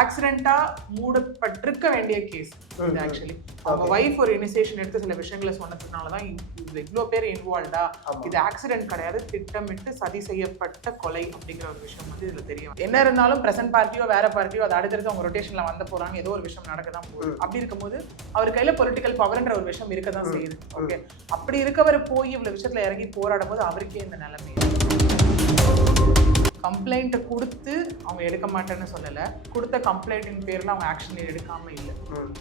ஆக்சிடென்ட்டா மூடப்பட்டிருக்க வேண்டிய கேஸ் இது ஆக்சுவலி அவங்க. ஒய்ஃப் ஒரு இனிஷியேஷன் எடுத்து சில விஷயங்களை சொன்னதுனால தான் இதுல இவ்வளோ பேர் இன்வால்வ்டா. இது ஆக்சிடென்ட் கிடையாது. திட்டமிட்டு சதி செய்யப்பட்ட கொலை அப்படிங்கிற ஒரு விஷயம் வந்து இதுல தெரியும் என்ன இருந்தாலும் பிரசன்ட் பார்ட்டியோ வேற பார்ட்டியோ அது அடுத்தடுத்து அவங்க ரொட்டேஷன்ல வந்து போறாங்க. ஏதோ ஒரு விஷயம் நடக்க தான் போகுது. அப்படி இருக்கும்போது அவர் கையில பொலிட்டிக்கல் பவர்ன்ற ஒரு விஷயம் இருக்க தான் செய்யுது. ஓகே அப்படி இருக்கவர் போய் இவ்வளவு விஷயத்துல இறங்கி போராடும் போது அவருக்கே இந்த நிலைமை கம்ப்ளைண்ட் கொடுத்து அவங்க எடுக்க மாட்டேன்னு சொல்லல. கொடுத்த கம்ப்ளைண்டின் பேர்ல அவங்க ஆக்ஷன் எடுக்காம இல்லை.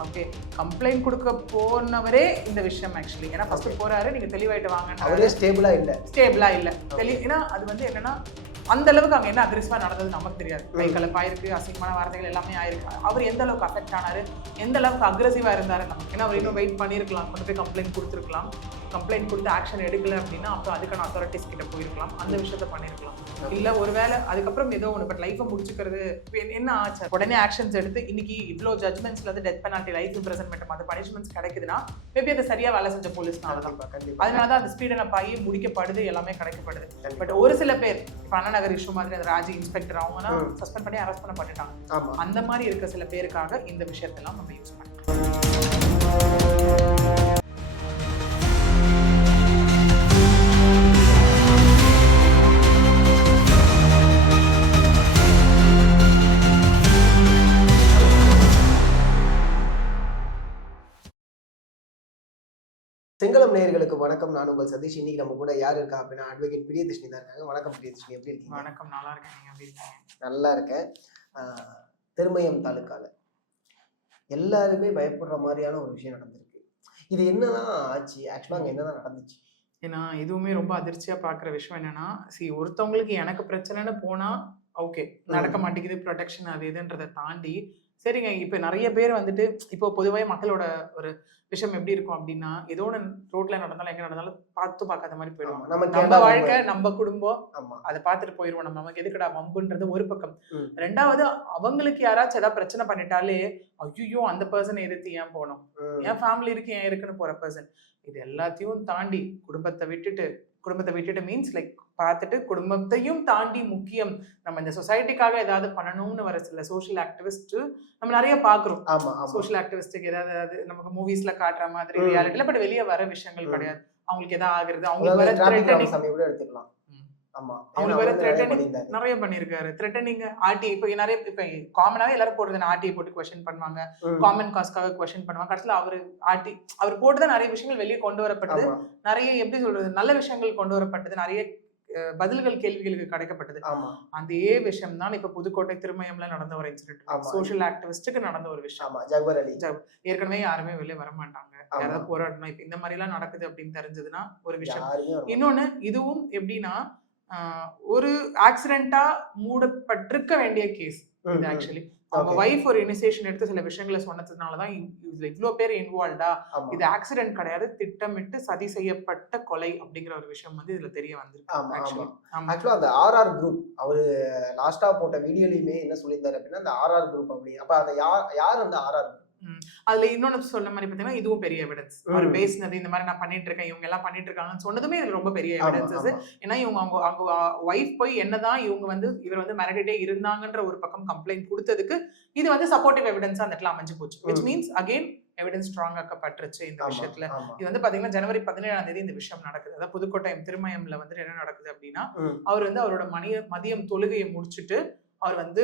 ஓகே கம்ப்ளைண்ட் கொடுக்க போனவரே இந்த விஷயம் ஆக்சுவலி ஏன்னா ஃபர்ஸ்ட் போறாரு நீங்க தெளிவாயிட்டு வாங்க அவரே ஸ்டேபிளா இல்ல. ஸ்டேபிளா இல்ல. தெளி ஏன்னா அது வந்து என்னன்னா அந்த அளவுக்கு அங்க என்ன அக்ரெசிவா நடந்தது நமக்கு தெரியாது. கை கலப்பாயிருக்கு அசிங்கமான வார்த்தைகள் எல்லாமே ஆயிருக்கு. அவர் எந்த அளவுக்கு அஃபெக்ட் ஆனாரு எந்த அளவுக்கு அக்ரெசிவா இருந்தாரு நமக்கு. ஏன்னா அவர் இன்னும் வெயிட் பண்ணியிருக்கலாம் கொண்டு போய் கம்ப்ளைண்ட் கொடுத்துருக்கலாம். கம்ப்ளைண்ட் கொடுத்து ஆக்ஷன் எடுக்கல அப்படின்னா அப்போ அதுக்கான அத்தாரிட்டிஸ் கிட்ட போயிருக்கலாம். அந்த விஷயத்த பண்ணியிருக்கலாம் இல்ல ஒருவேளை அதுக்கப்புறம் ஏதோ ஒன்று பட் லைஃபை முடிச்சுக்கிறது என்ன- ஆச்சு? உடனே ஆக்ஷன்ஸ் எடுத்து இன்னைக்கு இவ்வளோ ஜட்மெண்ட்ஸ்ல இருந்து டெத் பெனால்ட்டி லைஃப் இம்ப்ரெசன்மெண்ட் மற்ற பனிஷ்மெண்ட்ஸ் கிடைக்குதுன்னா மேபி அதை சரியா வேலை செஞ்ச போலீஸ்னால தான் அதனால தான் அந்த ஸ்பீட் அப் ஆகி முடிக்கப்படுது எல்லாமே கிடைக்கப்படுது. பட் ஒரு சில பேர் இப்போ அண்ணாநகர் இஷ்யூ மாதிரி அந்த ராஜி இன்ஸ்பெக்டர் அவங்கலாம் ம். சஸ்பெண்ட் பண்ணி அரெஸ்ட் பண்ண பண்ணிட்டாங்க அந்த மாதிரி இருக்க சில பேருக்காக இந்த விஷயத்தெல்லாம் நம்ம யூஸ் பண்ணலாம். செங்கலம் நேயர்களுக்கு வணக்கம். நான் உங்கள் சதீஷ். இன்னைக்கு நம்ம கூட யார் இருக்கா அப்படின்னா அட்வொகேட் பிரியதர்ஷினி தான் இருக்காங்க. வணக்கம் பிரியதர்ஷினி. எப்படி இருக்கீங்க? வணக்கம். நல்லா இருக்கேன். நீங்க எப்படி இருக்கீங்க? நல்லா இருக்கேன். திருமயம் தாலுக்கால. எல்லாருமே பயப்படுற மாதிரியான ஒரு விஷயம் நடந்திருக்கு. இது என்னதான் ஆச்சு? ஆக்சுவலா அங்க என்னதான் நடந்துச்சு? ஏன்னா இதுவுமே ரொம்ப அதிர்ச்சியா பாக்குற விஷயம் என்னன்னா சி ஒருத்தவங்களுக்கு எனக்கு பிரச்சனைன்னு போனா ஓகே நடக்க மாட்டேங்குது. ப்ரொடெக்ஷன் அது இதுன்றதை தாண்டி சரிங்க. இப்போ நிறைய பேர் வந்துட்டு இப்போ பொதுவாக மக்களோட ஒரு விஷயம் எப்படி இருக்கும் அப்படின்னா ஏதோ ஒன்று ரோட்ல நடந்தாலும் எங்க நடந்தாலும் பார்த்து பார்க்காத மாதிரி போயிடுவாங்க ஆமா, நம்ம நம்ம வாழ்க்கை நம்ம குடும்பம் அதை பார்த்துட்டு போயிடுவோம் நம்ம நமக்கு எதுக்குடா வம்புன்றது ஒரு பக்கம். ரெண்டாவது அவங்களுக்கு யாராச்சும் ஏதாவது பிரச்சனை பண்ணிட்டாலே ஐயோ அந்த பர்சன் எதிர்த்து ஏன் போகணும் ம், என் ஃபேமிலி இருக்கு ஏன் இருக்குன்னு போற பர்சன் இது எல்லாத்தையும் தாண்டி குடும்பத்தை விட்டுட்டு குடும்பத்தை விட்டுட்டு மீன்ஸ் லைக் பார்த்துட்டு குடும்பத்தையும் தாண்டி முக்கியம். நம்ம இந்த சொசைட்டிக்காக ஏதாவது பண்ணணும்னு வர சில சோஷியல் ஆக்டிவிஸ்ட் நம்ம நிறைய ஆமா சோஷியல் ஆக்டிவிஸ்டுக்கு ஏதாவது நமக்கு மூவிஸ்ல காட்டுற மாதிரி ம். ரியாலிட்டில பட் வெளியே வர விஷயங்கள். கிடையாது. அவங்களுக்கு எதாவது ஆகுறது? அவங்களுக்கு வர கூட எடுத்துக்கலாம். அவங்களுக்கு வேற அவர் நிறைய பண்ணியிருக்காரு. த்ரெட்டனிங் ஆர்டி இப்போ நிறைய இப்போ காமனாவே எல்லாரும் போடுறது ஆர்டிஐ போட்டு கொஸ்டின் பண்ணுவாங்க. காமன் காஸ்க்காக கொஸ்டின் பண்ணுவாங்க. கடைசியில் அவர் ஆர்டி அவர் போட்டு தான் நிறைய விஷயங்கள் வெளியே கொண்டு வரப்பட்டது. நிறைய எப்படி சொல்றது? நல்ல விஷயங்கள் கொண்டு வரப்பட்டது. நிறைய பதில்கள் கேள்விகளுக்கு கிடைக்கப்பட்டது. ஆமா. அதே விஷயம் தான் இப்ப புதுக்கோட்டை திருமயம்ல நடந்த ஒரு இன்சிடென்ட் ஆமா. சோஷியல் ஆக்டிவிஸ்டுக்கு நடந்த ஒரு விஷயம். ஆமா ஜக்பர் அலி. ஏற்கனவே யாருமே வெளியே வர மாட்டாங்க. யாராவது போராடணும். இப்ப இந்த மாதிரி எல்லாம் நடக்குது அப்படின்னு தெரிஞ்சதுன்னா ஒரு விஷயம். இன்னொன்னு இதுவும் எப்படின்னா ஒரு ஆக்சிடென்ட்டா மூடப்பட்டிருக்க வேண்டிய கேஸ் இது. ஆக்சுவலி அவங்க. ஒய்ஃப் ஒரு இனிஷியேஷன் எடுத்து சில விஷயங்களை சொன்னதுனால தான் இதுல இவ்வளோ பேர் இன்வால்வ்டா இது ஆக்சிடென்ட் கிடையாது. திட்டமிட்டு சதி செய்யப்பட்ட கொலை அப்படிங்கிற ஒரு விஷயம் வந்து இதுல தெரிய வந்திருக்கு ஆக்சுவலா அந்த ஆர்ஆர் குரூப் அவரு லாஸ்டா போட்ட வீடியோலயுமே என்ன சொல்லியிருந்தாரு அப்படின்னா அந்த ஆர்ஆர் குரூப் அப்படி. அப்ப அந்த யார் யார் அந்த ஆர்ஆர் குரூப் அதுல இன்னொன்னு சொன்ன மாதிரி பாத்தீங்கன்னா இதுவும் பெரிய எவிடன்ஸ் அவர். பேசினது இந்த மாதிரி நான் பண்ணிட்டு இருக்கேன் இவங்க எல்லாம் பண்ணிட்டு இருக்காங்கன்னு சொன்னதுமே இதுல ரொம்ப பெரிய ஆமா. ஏன்னா இவங்க அவங்க அவங்க ஒய்ஃப் போய் என்னதான் இவங்க வந்து இவர் வந்து மிரட்டிட்டே இருந்தாங்கன்ற ஒரு பக்கம் கம்ப்ளைண்ட் கொடுத்ததுக்கு இது வந்து சப்போர்ட்டிவ் எவிடன்ஸ் அந்த இடத்துல அமைஞ்சு போச்சு which. Means again evidence strong ஆக்கப்பட்டுருச்சு இந்த விஷயத்துல. இது வந்து பாத்தீங்கன்னா ஜனவரி பதினேழாம் தேதி இந்த விஷயம் நடக்குது அதாவது புதுக்கோட்டை திருமயம்ல வந்து என்ன நடக்குது அப்படின்னா அவர் வந்து அவரோட மணிய மதியம் தொழுகையை முடிச்சுட்டு அவர் வந்து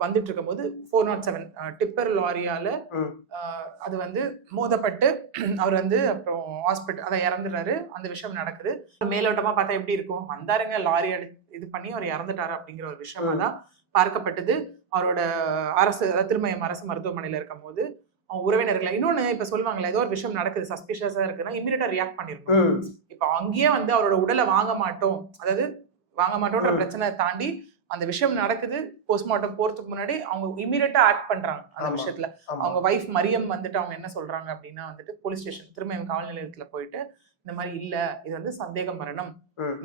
வந்துட்டு இருக்கும்போது ஃபோர் நாட் செவன் டிப்பர் லாரியால அது வந்து மோதப்பட்டு அவர் வந்து அப்புறம் ஹாஸ்பிட்டல் அதை இறந்துடுறாரு. அந்த விஷயம் நடக்குது. மேலோட்டமா பார்த்தா எப்படி இருக்கும்? வந்தாருங்க லாரி அடி இது பண்ணி அவர் இறந்துட்டாரு அப்படிங்கிற ஒரு விஷயமா. தான் பார்க்கப்பட்டது. அவரோட அரசு திருமயம் அரசு மருத்துவமனையில இருக்கும் போது அவங்க உறவினர்களை இன்னொன்னு இப்ப சொல்லுவாங்கல்ல ஏதோ ஒரு விஷயம் நடக்குது சஸ்பிஷியஸா இருக்குன்னா இமீடியட்டா ரியாக்ட் பண்ணிருக்கும். இப்ப அங்கேயே வந்து அவரோட உடலை வாங்க மாட்டோம். அதாவது வாங்க மாட்டோம்ன்ற. பிரச்சனை தாண்டி அந்த விஷயம் நடக்குது போஸ்ட்மார்ட்டம் போறதுக்கு முன்னாடி அவங்க இமீடியட்டா ஆக்ட் பண்றாங்க அந்த. விஷயத்துல. அவங்க வைஃப் மரியம் வந்துட்டு அவங்க என்ன சொல்றாங்க அப்படின்னா வந்துட்டு போலீஸ் ஸ்டேஷன் திரும்ப காவல் நிலையத்துல போயிட்டு இந்த மாதிரி இல்ல இது வந்து சந்தேக மரணம்.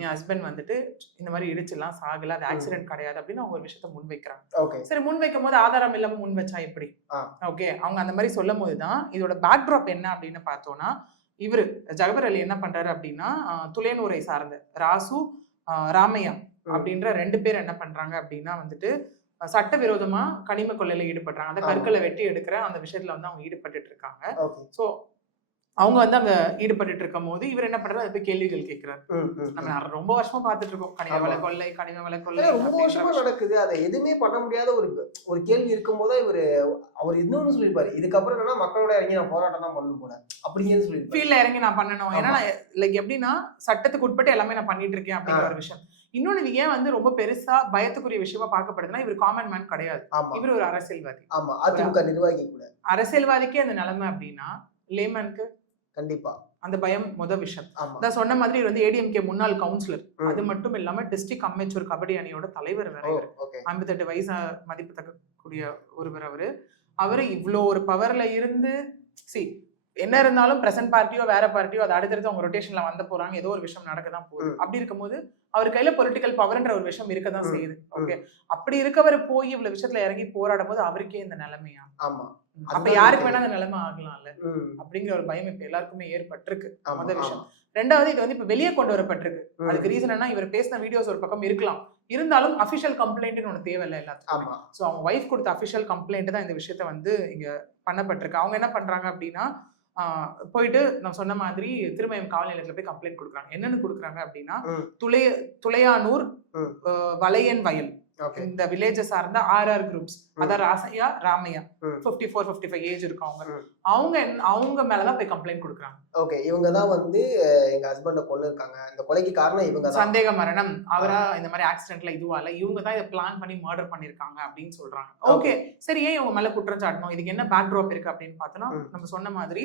என் ஹஸ்பண்ட் வந்துட்டு இந்த மாதிரி இடிச்சுலாம் சாகல அது. ஆக்சிடென்ட் கிடையாது அப்படின்னு அவங்க ஒரு விஷயத்த முன் வைக்கிறாங்க சரி முன் வைக்கும் போது ஆதாரம் இல்லாம முன் வச்சா எப்படி. ஓகே அவங்க அந்த மாதிரி சொல்லும் போது தான் இதோட பேக்ட்ராப் என்ன அப்படின்னு பார்த்தோம்னா இவரு ஜகபர் அலி என்ன பண்றாரு அப்படின்னா துலேனூரை சார்ந்த ராசு ராமையா. அப்படின்ற ரெண்டு பேர் என்ன பண்றாங்க அப்படின்னா வந்துட்டு சட்டவிரோதமா கனிம கொள்ளையில ஈடுபடுறாங்க. அந்த. கற்களை வெட்டி எடுக்கிற அந்த விஷயத்துல வந்து அவங்க ஈடுபட்டுட்டு இருக்காங்க. சோ அவங்க வந்து அங்க ஈடுபட்டுட்டு இருக்கும் போது இவர் என்ன பண்றாரு? அதை போய் கேள்விகள் கேட்கிறாரு நம்ம ரொம்ப வருஷமா பார்த்துட்டு இருக்கோம். கனிம. வள கொள்ளை கனிம வள கொள்ளை ரொம்ப வருஷமா. நடக்குது. அதை எதுவுமே பண்ண முடியாத ஒரு ஒரு கேள்வி இருக்கும்போது இவரு அவர் இன்னொன்னு சொல்லியிருப்பாரு. இதுக்கப்புறம் என்னன்னா மக்களோட இறங்கி நான் போராட்டம் தான் பண்ணணும் போல. அப்படிங்கிறது சொல்லியிருப்பாரு. ஃபீல்ட்ல இறங்கி நான் பண்ணணும். ஏன்னா. லைக் எப்படின்னா சட்டத்துக்கு உட்பட்டு எல்லாமே நான் பண்ணிட்டு இருக்கேன் அப்படிங்கிற ஒரு விஷயம். இன்னொன்னு இது ஏன் வந்து ரொம்ப பெருசா பயத்துக்குரிய விஷயமா பார்க்கப்படுதுன்னா இவர் காமன் மேன் கிடையாது. இவர் ஒரு அரசியல்வாதி. ஆமா அதிமுக நிர்வாகி கூட. அரசியல்வாதிக்கே அந்த நிலைமை அப்படின்னா லேமனுக்கு கண்டிப்பா. அந்த பயம் முத விஷயம் அதான் சொன்ன மாதிரி வந்து ஏடிஎம்கே முன்னாள் கவுன்சிலர். அது மட்டும் இல்லாம டிஸ்ட்ரிக்ட் அமெச்சூர் கபடி அணியோட தலைவர் வேற ஐம்பத்தெட்டு வயசு மதிப்பு தக்கக்கூடிய ஒருவர் அவரு. அவரு இவ்வளோ ஒரு பவர்ல இருந்து சி என்ன இருந்தாலும் பிரசன்ட் பார்ட்டியோ வேற பார்ட்டியோ அது அடுத்தடுத்து அவங்க ரொட்டேஷன்ல வந்த போறாங்க. ஏதோ ஒரு விஷயம் நடக்க தான் போகுது. அப்படி இருக்கும்போது அவர் கையில பொலிட்டிக்கல் பவர்ன்ற ஒரு விஷயம் இருக்க தான். செய்யுது. ஓகே அப்படி இருக்கவர் போய் இவ்வளவு விஷயத்துல இறங்கி போராடும் போது அவருக்கே இந்த நிலைமையா? ஆமா. அப்ப யாருக்கு வேணா அந்த நிலைமை ஆகலாம்ல? அப்படிங்கிற ஒரு பயம் இப்ப எல்லாருக்குமே ஏற்பட்டிருக்கு. ஆமா முத விஷயம். ரெண்டாவது இது வந்து இப்ப வெளியே கொண்டு வரப்பட்டிருக்கு. அதுக்கு ரீசன் என்ன இவர் பேசின வீடியோஸ் ஒரு பக்கம் இருக்கலாம். இருந்தாலும் அபிஷியல் கம்ப்ளைண்ட்னு ஒன்று தேவையில்ல எல்லாத்துக்கும். ஸோ அவங்க ஒய்ஃப் கொடுத்த அஃபிஷியல் கம்ப்ளைண்ட் தான் இந்த விஷயத்த வந்து இங்க பண்ணப்பட்டிருக்கு. அவங்க என்ன பண்றாங்க அப்படின்னா போயிட்டு நான் சொன்ன மாதிரி திருமயம் காவல் நிலையத்துல போய் கம்ப்ளைண்ட் கொடுக்குறாங்க. என்னன்னு கொடுக்குறாங்க அப்படின்னா. துளைய துளையானூர் வலையன் வயல். இந்த வில்லேஜை சார்ந்த ஆர்ஆர் குரூப்ஸ். அதான் ராசையா ராமையா. ம். Fifty four fifty five age இருக்கும் அவங்க. அவங்க மேலதான் போய் கம்ப்ளைண்ட் கொடுக்குறாங்க. ஓகே இவங்க தான் வந்து எங்க ஹஸ்பண்ட கொண்டு இருக்காங்க இந்த கொலைக்கு காரணம் இவங்க சந்தேக மரணம். அவரா இந்த மாதிரி ஆக்சிடென்ட்ல இதுவால இவங்க தான் இதை பிளான் பண்ணி மர்டர் பண்ணிருக்காங்க அப்படின்னு சொல்றாங்க. ஓகே சரி ஏன் இவங்க மேல குற்றம் சாட்டணும் இதுக்கு என்ன பேக் ட்ராப் இருக்கு அப்படின்னு பார்த்தோம்னா. நம்ம சொன்ன மாதிரி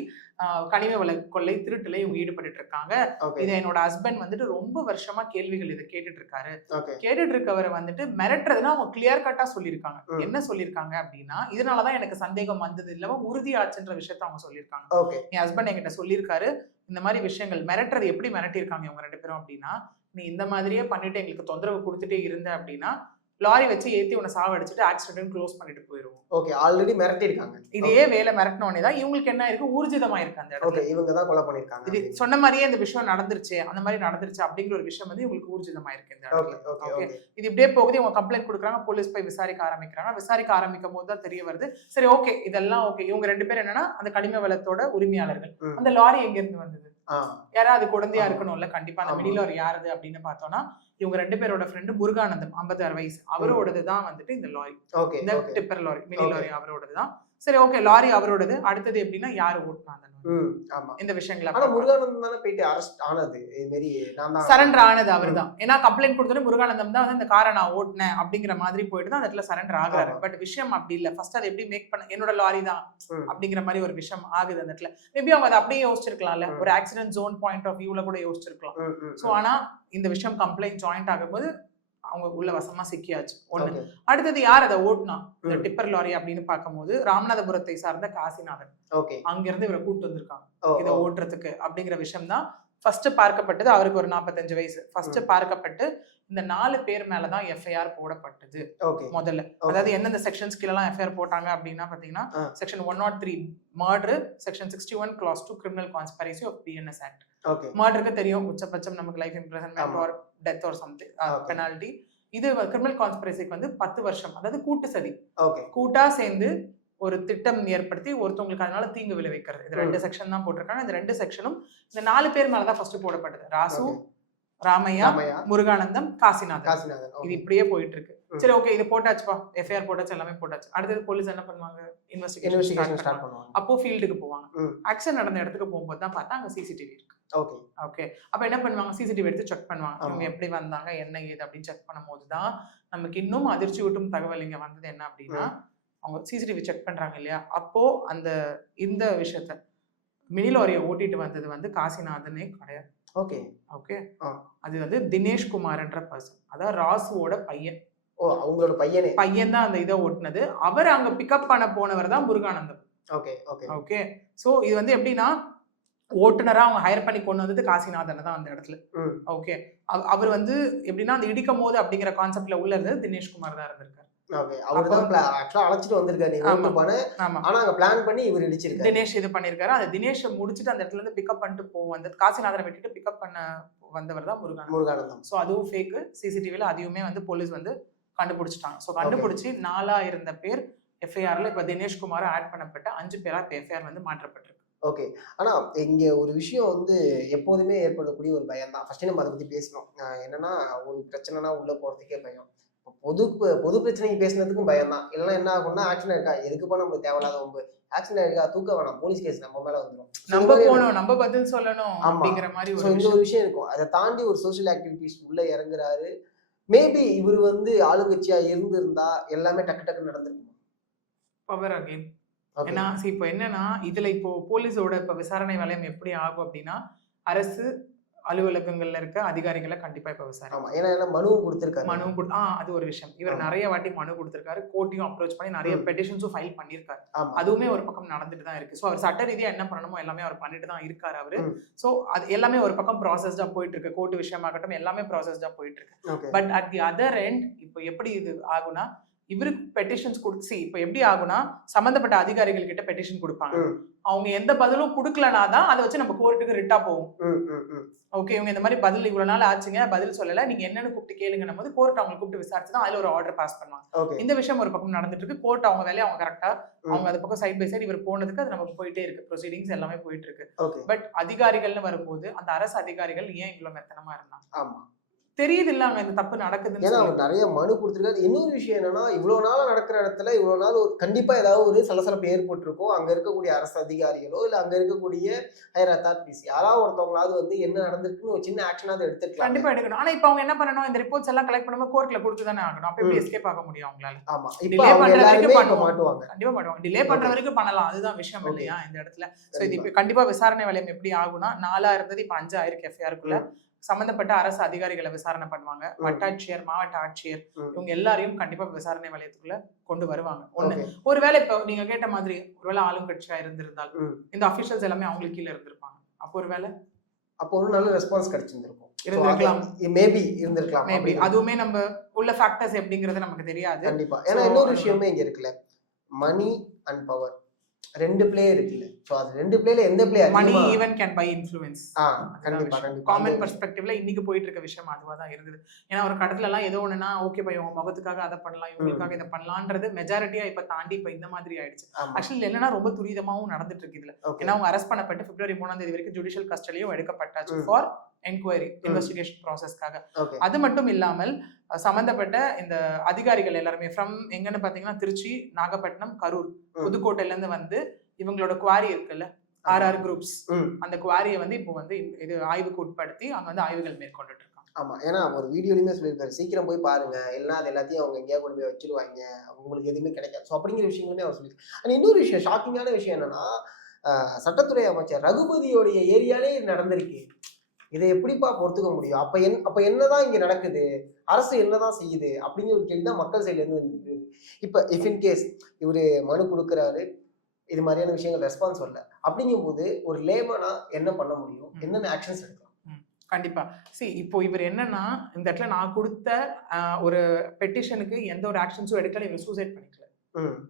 கனிம வள கொள்ளை திருட்டுல இவங்க ஈடுபட்டு இருக்காங்க. இதை என்னோட ஹஸ்பண்ட் வந்துட்டு ரொம்ப வருஷமா கேள்விகள் இதை கேட்டுட்டு இருக்காரு. கேட்டுட்டு இருக்கவரை வந்துட்டு மிரட்டுறதுன்னா அவங்க கிளியர் கட்டா சொல்லியிருக்காங்க. என்ன சொல்லியிருக்காங்க அப்படின்னா இதனாலதான் எனக்கு சந்தேகம் வந்தது. இல்லாம உறுதியாச்சுன்ற விஷயத்த அவங்க சொல்லியிருக்காங்க. ஓகே. என் ஹஸ்பண்ட் என்கிட்ட சொல்லியிருக்காரு இந்த மாதிரி விஷயங்கள் மிரட்டுறது எப்படி மிரட்டியிருக்காங்க இவங்க ரெண்டு பேரும் அப்படின்னா நீ இந்த மாதிரியே பண்ணிட்டு எங்களுக்கு தொந்தரவு கொடுத்துட்டே இருந்த அப்படின்னா லாரி வச்சு ஏத்தி உன்னை சாவடிச்சுட்டு ஆக்சிடென்ட் க்ளோஸ் பண்ணிட்டு போயிருவோம். ஓகே ஆல்ரெடி மிரட்டி இருக்காங்க இதே வேலை மிரட்டினோடனே தான் இவங்களுக்கு என்ன இருக்கு? ஊர்ஜிதமா இருக்கு அந்த இடத்துல. இவங்க தான் கொலை பண்ணிருக்காங்க இது சொன்ன மாதிரியே இந்த விஷயம் நடந்துருச்சு அந்த மாதிரி நடந்துருச்சு அப்படிங்கிற ஒரு விஷயம் வந்து இவங்களுக்கு ஊர்ஜிதமா இருக்கு இந்த ஓகே இடத்துல ஓகே இது இப்படியே போகுது இவங்க கம்ப்ளைண்ட் கொடுக்குறாங்க போலீஸ் போய் விசாரிக்க ஆரம்பிக்கிறாங்க. விசாரிக்க ஆரம்பிக்கும் போது தான் தெரிய வருது சரி ஓகே இதெல்லாம் ஓகே இவங்க ரெண்டு பேரும் என்னன்னா அந்த கனிம வளத்தோட உரிமையாளர்கள். அந்த லாரி எங்க இருந்து வந்தது? யாராவது குழந்தையா. இருக்கணும்ல கண்டிப்பா அந்த. மிடில் லாரி யாருது அப்படின்னு பார்த்தோம்னா இவங்க ரெண்டு பேரோட ஃப்ரெண்டு முருகானந்தம் 56 வயசு அவரோடது தான் வந்துட்டு இந்த லாரி இந்த டிப்பர் லாரி மினி. லாரி அவரோடது தான் சரி ஓகே லாரி அவரோடது. அடுத்தது எப்படின்னா யாரு ஓட்டுனா அந்த லாரி ம் ஆமா. இந்த விஷயங்களை ஆனா முருகானந்தம் தானே போயிட்டு அரெஸ்ட் ஆனது. இது நான் தான் சரண்டர் ஆனது. அவர்தான். ஏன்னா கம்ப்ளைண்ட் கொடுத்தோன்னே முருகானந்தம் தான் வந்து இந்த காரை நான் ஓட்டினேன் அப்படிங்கிற மாதிரி போயிட்டு தான் அந்த இடத்துல சரண்டர் ஆகுறாரு. பட் விஷயம் அப்படி இல்ல. ஃபர்ஸ்ட் அதை எப்படி மேக் பண்ண என்னோட லாரி தான். அப்படிங்கிற மாதிரி ஒரு விஷயம் ஆகுது அந்த இடத்துல. மேபி அவங்க அதை அப்படியே யோசிச்சிருக்கலாம்ல. ஒரு ஆக்சிடென்ட் ஜோன் பாயிண்ட் ஆஃப் வியூல கூட யோசிச்சிருக்கலாம். சோ ஆனா இந்த விஷயம் கம்ப்ளைண்ட் ஜாயிண்ட் ஆகும்போது அவங்க உள்ள வசமா சிக்கியாச்சு. ஒண்ணு. அடுத்தது யார் அதை ஓட்டுனா? இந்த. டிப்பர் லாரி அப்படின்னு பார்க்கும்போது ராமநாதபுரத்தை சார்ந்த காசிநாதன். ஓகே அங்கிருந்து இவரை கூட்டு வந்திருக்காங்க. இதை ஓட்டுறதுக்கு அப்படிங்கிற விஷயம் தான் ஃபர்ஸ்ட் பார்க்கப்பட்டது அவருக்கு ஒரு நாற்பத்தஞ்சு வயசு. ஃபர்ஸ்ட் பார்க்கப்பட்டு இந்த நாலு பேர் மேலதான் எஃப்ஐஆர் போடப்பட்டது ஓகே முதல்ல. அதாவது எந்தெந்த செக்ஷன்ஸ் கீழலாம் எஃப்ஐஆர் போட்டாங்க அப்படின்னா பாத்தீங்கன்னா. Section one not three murder section sixty one class two criminal conspiracy of BNS act மர்டருக்கு தெரியும். உச்சபட்சம் நமக்கு life. Or death or something. Penalty இது கிரிமினல் கான்ஸ்பரசிக்கு வந்து பத்து வருஷம் அதாவது கூட்டு சதி. கூட்டா சேர்ந்து ஒரு திட்டம் ஏற்படுத்தி ஒருத்தவங்களுக்கு அதனால தீங்கு விளைவிக்கிறது. இது ரெண்டு. செக்ஷன் தான் போட்டிருக்காங்க. இந்த ரெண்டு செக்ஷனும் இந்த நாலு பேர் மேலதான் ஃபர்ஸ்ட் போடப்பட்டது. ராசு. ராமையா முருகானந்தம் காசிநாதன். இது இப்படியே போயிட்டு இருக்கு. சரி ஓகே இது போட்டாச்சுப்பா. எஃப்ஐஆர் போட்டாச்சு எல்லாமே போட்டாச்சு. அடுத்தது போலீஸ் என்ன பண்ணுவாங்க? இன்வெஸ்டிகேஷன் அப்போ ஃபீல்டுக்கு போவாங்க. ம். ஆக்சிடென்ட் நடந்த இடத்துக்கு போகும்போது தான் பார்த்தா அங்க சிசிடிவி இருக்கு. ஓகே ஓகே அப்ப என்ன பண்ணுவாங்க? சிசிடிவி எடுத்து செக் பண்ணுவாங்க. ஆமா. இவங்க எப்படி வந்தாங்க? என்ன ஏது? அப்படின்னு செக் பண்ணும்போது தான் நமக்கு இன்னும் அதிர்ச்சி ஊட்டும் தகவல் இங்க வந்தது என்ன அப்படின்னா அவங்க சிசிடிவி செக் பண்றாங்க இல்லையா? அப்போ அந்த இந்த விஷயத்த மினி லாரியை ஓட்டிட்டு வந்தது வந்து காசிநாதனே கிடையாது. Okay okay. அது வந்து தினேஷ் குமார்ன்ற பர்சன் அதான் ராசுவோட பையன். ஓ அவங்களோட பையனே. பையன் தான் அந்த இதை ஓட்டுனது. அவர் அங்க பிக்கப் பண்ண போனவர் தான் Muruganandam. Okay okay okay so இது வந்து எப்படின்னா ஓட்டுநரா அவங்க ஹையர் பண்ணி கொண்டு வந்தது காசிநாதனை தான் அந்த இடத்துல. ஓகே அவர் வந்து எப்படின்னா அந்த இடிக்கும் போது அப்படிங்கிற கான்செப்ட்ல உள்ள இருந்தது தினேஷ்குமார் தான் இருந்திருக்காரு. அவர் தான் ஆக்சுவலா அழைச்சிட்டு வந்திருக்காரு. ஆனா அங்க பிளான் பண்ணி இவர் இடிச்சிருக்காரு. தினேஷ் இது பண்ணிருக்காரு. அந்த தினேஷை முடிச்சுட்டு அந்த இடத்துல இருந்து பிக்கப் பண்ணிட்டு போ வந்து காசிநாதனை விட்டுட்டு பிக்கப் பண்ண வந்தவர் தான் முருகன் முருகானந்தம். ஸோ அதுவும் ஃபேக்கு சிசிடிவில அதையுமே வந்து போலீஸ் வந்து கண்டுபிடிச்சிட்டாங்க. ஸோ கண்டுபிடிச்சி நாலா இருந்த பேர் எஃப்ஐஆர்ல இப்ப தினேஷ்குமார் ஆட் பண்ணப்பட்ட அஞ்சு பேரா இப்ப எஃப்ஐஆர் வந்து மாற்றப்பட்டிருக்கு. ஓகே ஆனா இங்க ஒரு விஷயம் வந்து எப்போதுமே ஏற்படக்கூடிய ஒரு பயம் தான் ஃபர்ஸ்ட் நம்ம அதை பத்தி பேசணும். என்னன்னா ஒரு பிரச்சனைனா உள்ள போறதுக்கே பயம். பொது பொது பிரச்சனைக்கு பேசுனதுக்கும் பயம் தான் இல்லைன்னா என்ன ஆகும்னா ஆக்ஷன் இருக்கா எதுக்குப்பா நம்மளுக்கு தேவையில்லாத ஒம்பு? ஆக்ஷன் இருக்கா தூக்க வேணாம். போலீஸ் கேஸ் நம்ம மேல வந்துடும் நம்ம போகணும். நம்ம பதில் சொல்லணும். அப்படிங்கிற மாதிரி ஸோ ஒரு இந்த விஷயம். ஒரு விஷயம் இருக்கும். அதை தாண்டி ஒரு சோஷியல் ஆக்டிவிட்டிஸ் உள்ள இறங்குறாரு. மேபி இவர் வந்து ஆளுங்கட்சியா இருந்திருந்தா எல்லாமே டக்கு டக்கு நடந்திருக்கும்? Power again. ஏன்னா இப்போ என்னன்னா இதுல இப்போ போலீஸோட இப்ப விசாரணை வலயம் எப்படி ஆகும் அப்படின்னா அரசு அலுவலகங்கள்ல இருக்க அதிகாரிகளை கண்டிப்பா இப்ப விசாரணை ஆமா ஏன்னா மனுவும் கொடுத்திருக்காரு. மனு கொடு ஆ அது ஒரு விஷயம். இவர். நிறைய வாட்டி மனு கொடுத்திருக்காரு கோர்ட்டையும் அப்ரோச் பண்ணி நிறைய. பெட்டிஷன்ஸும் ஃபைல் பண்ணியிருக்காரு. அதுவுமே ஒரு பக்கம் நடந்துட்டு தான் இருக்கு. ஸோ அவர் சட்ட ரீதியா என்ன பண்ணணுமோ எல்லாமே அவர் பண்ணிட்டு தான் இருக்காரு அவரு. ஸோ அது எல்லாமே ஒரு பக்கம் ப்ராசஸ்டா போயிட்டு இருக்கு. கோர்ட் விஷயமாகட்டும் எல்லாமே ப்ராசஸ்டா போயிட்டு இருக்கு. But at the other end இப்போ எப்படி இது ஆகும்னா இவருக்கு பெட்டிஷன்ஸ் கொடுத்து இப்போ எப்படி ஆகும்னா சம்பந்தப்பட்ட அதிகாரிகள் கிட்ட பெட்டிஷன் கொடுப்பாங்க. அவங்க எந்த பதிலும் கொடுக்கலனா தான் அதை வச்சு நம்ம கோர்ட்டுக்கு ரிட்டா போவோம் ஓகே இவங்க இந்த மாதிரி பதில் இவ்வளவு நாள் ஆச்சுங்க பதில் சொல்லல நீங்க என்னன்னு கூப்பிட்டு கேளுங்கன்னும் போது கோர்ட் அவங்க கூப்பிட்டு விசாரிச்சு தான் அதுல ஒரு ஆர்டர் பாஸ் பண்ணுவாங்க. இந்த விஷயம் ஒரு பக்கம் நடந்துட்டு இருக்கு கோர்ட் அவங்க வேலையை அவங்க கரெக்டா. அவங்க அது பக்கம் சைட் பை சைடு இவர் போனதுக்கு அது நமக்கு போயிட்டே இருக்கு ப்ரொசீடிங்ஸ் எல்லாமே போயிட்டு இருக்கு. பட் அதிகாரிகள்னு வரும்போது அந்த அரசு அதிகாரிகள் ஏன் இவ்வளவு மெத்தனமா இருந்தாங்க? ஆமா. தெரியுது இல்ல அங்க இந்த தப்பு நடக்குதுன்னு ஏன்னா. அவர் நிறைய மனு கொடுத்துருக்காரு இன்னொரு விஷயம் என்னன்னா இவ்வளவு நாளா நடக்கிற இடத்துல இவ்வளவு நாள் ஒரு கண்டிப்பா ஏதாவது ஒரு சலசலப்பு ஏற்பட்டிருக்கும். அங்க இருக்கக்கூடிய அரசு அதிகாரிகளோ இல்ல அங்க இருக்கக்கூடிய ஹையர் அத்தாரிட்டிஸ் யாராவது ஒருத்தவங்களாவது வந்து என்ன நடந்திருக்குன்னு ஒரு சின்ன ஆக்ஷனாவது எடுத்துக்கலாம். கண்டிப்பா எடுக்கணும். ஆனா இப்ப அவங்க என்ன பண்ணணும்? இந்த ரிப்போர்ட்ஸ் எல்லாம் கலெக்ட் பண்ணும்போது கோர்ட்ல கொடுத்து தானே ஆகணும். அப்ப எப்படி. எஸ்கேப் ஆக முடியும் அவங்களால? ஆமா. அவங்க பண்ற வரைக்கும். மாட்டுவாங்க. கண்டிப்பா பண்ணுவாங்க டிலே பண்ற. வரைக்கும் பண்ணலாம். அதுதான் விஷயம். இல்லையா இந்த இடத்துல? சோ இது கண்டிப்பா. விசாரணை வலயம் எப்படி ஆகும்னா நாலா இருந்தது இப்ப அஞ்சு ஆயிருக்கு எஃப்ஐஆருக்குள்ள சம்பந்தப்பட்ட அரசு அதிகாரிகளை விசாரணை பண்ணுவாங்க. வட்டாட்சியர் மாவட்ட ஆட்சியர். இவங்க எல்லாரையும் கண்டிப்பா விசாரணை வலயத்துக்குள்ள கொண்டு வருவாங்க ஒண்ணு. ஒருவேளை இப்ப நீங்க கேட்ட மாதிரி ஒருவேளை ஆளுங்கட்சியா இருந்திருந்தால் ம். இந்த அபிஷியல்ஸ் எல்லாமே அவங்களுக்கு கீழ இருந்திருப்பாங்க அப்போ ஒருவேளை அப்போ ஒரு நல்ல ரெஸ்பான்ஸ் கிடைச்சிருந்திருக்கும் இருந்திருக்கலாம். மேபி இருந்திருக்கலாம் மேபி. அதுவுமே நம்ம உள்ள ஃபேக்டர்ஸ் எப்படிங்கிறது நமக்கு தெரியாது கண்டிப்பா ஏன்னா இன்னொரு விஷயமே இங்க இருக்குல்ல மணி அண்ட் பவர் ரெண்டு பிளே இருக்குல்ல. சோ அது ரெண்டு பிளேல எந்த play money even can by influence ah கண்டிப்பா காமன் பெர்ஸ்பெக்டிவ்ல இன்னைக்கு போயிட்டு இருக்க விஷயம் அதுவா தான் இருந்தது. ஏன்னா ஒரு கடத்துல எல்லாம் ஏதோ ஒண்ணுனா ஓகே பை உங்க முகத்துக்காக அதை பண்ணலாம் இவங்களுக்காக இதை பண்ணலான்றது மெஜாரிட்டியா இப்ப தாண்டி இப்ப இந்த மாதிரி ஆயிடுச்சு. ஆக்சுவலி என்னன்னா ரொம்ப துரிதமாவும் நடந்துட்டு இருக்கு இதுல. ஏன்னா அவங்க அரெஸ்ட் பண்ணப்பட்டு பிப்ரவரி மூணாம் தேதி வரைக்கும் ஜுடிஷியல் கஸ்டடியும் எடுக்கப்பட்டாச்சு. ஃபார் என்கொயரி இன்வெஸ்டிகேஷன் ப்ராசஸ்க்காக அது மட்டும் இல்லாமல் சம்பந்தப்பட்ட இந்த அதிகாரிகள் எல்லாருமே ஃப்ரம் எங்கன்னு பாத்தீங்கன்னா திருச்சி நாகப்பட்டினம் கரூர். புதுக்கோட்டையில இருந்து வந்து இவங்களோட குவாரி இருக்குல்ல ஆர்ஆர் குரூப்ஸ் ம். அந்த குவாரியை வந்து இப்போ வந்து இது ஆய்வுக்கு உட்படுத்தி அங்க வந்து ஆய்வுகள் மேற்கொண்டுட்டு இருக்காங்க ஆமா. ஏன்னா ஒரு வீடியோலயுமே சொல்லியிருக்காரு. சீக்கிரம் போய் பாருங்க. இல்லைன்னா அது எல்லாத்தையும் அவங்க எங்கேயா கொண்டு போய் வச்சிருவாங்க. உங்களுக்கு எதுவுமே கிடைக்காது. ஸோ அப்படிங்கிற விஷயங்களுமே அவர் சொல்லி அண்ட் இன்னொரு விஷயம் ஷாக்கிங்கான விஷயம் என்னன்னா சட்டத்துறை அமைச்சர் ரகுபதியோடைய ஏரியாலே நடந்திருக்கு. இதை எப்படிப்பா பொறுத்துக்க முடியும்? அப்ப என் அப்ப என்னதான் இங்க நடக்குது? அரசு என்னதான் செய்யுது? அப்படிங்கிற ஒரு கேள்வி தான் மக்கள் சைட்ல இருந்து வந்துருக்கு இப்ப இஃப் இன் கேஸ் இவரு மனு கொடுக்குறாரு இது மாதிரியான விஷயங்கள் ரெஸ்பான்ஸ் வரல. அப்படிங்கும்போது ஒரு லேமனா என்ன பண்ண முடியும். என்னென்ன ஆக்ஷன்ஸ் எடுக்கலாம்? கண்டிப்பா. சி இப்போ இவர் என்னன்னா இந்த இடத்துல நான் கொடுத்த ஒரு பெட்டிஷனுக்கு எந்த ஒரு ஆக்ஷன்ஸும் எடுக்கல. இவர் சூசைட் பண்ணிக்கல.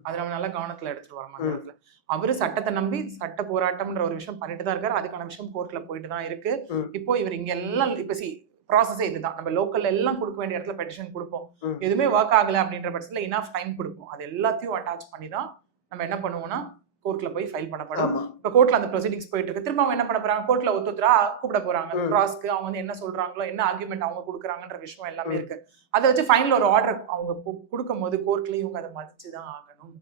அது நம்ம நல்லா கவனத்துல எடுத்துட்டு வரோம் அந்த. இடத்துல. அவரு சட்டத்தை நம்பி சட்ட போராட்டம்ன்ற ஒரு விஷயம் பண்ணிட்டு தான் இருக்காரு. அதுக்கான விஷயம் கோர்ட்ல போயிட்டு தான் இருக்கு. இப்போ இவர் இங்க எல்லாம் இப்ப சி ப்ராசஸே இதுதான். நம்ம லோக்கல்ல எல்லாம் கொடுக்க வேண்டிய இடத்துல பெட்டிஷன் கொடுப்போம். எதுவுமே ஒர்க் ஆகல அப்படின்ற பட்சத்துல இனாஃப் டைம் கொடுப்போம். அது எல்லாத்தையும் அட்டாச் பண்ணி தான் நம்ம என்ன பண்ணுவோம்னா கோர்ட்ல போய் ஃபைல் பண்ணப்படும். இப்ப கோர்ட்ல அந்த ப்ரொசீடிங்ஸ் போயிட்டு இருக்கு. திரும்ப அவங்க என்ன பண்ண போறாங்க? கோர்ட்ல ஒத்துத்தரா கூப்பிட போறாங்க. கிராஸ்க்கு அவங்க வந்து என்ன சொல்றாங்களோ என்ன ஆர்குமெண்ட் அவங்க கொடுக்குறாங்கன்ற விஷயம் எல்லாமே. இருக்கு. அதை வச்சு ஃபைனல் ஒரு ஆர்டர் அவங்க கொடுக்கும் போது கோர்ட்ல இவங்க அதை மதிச்சு தான் ஆகணும்.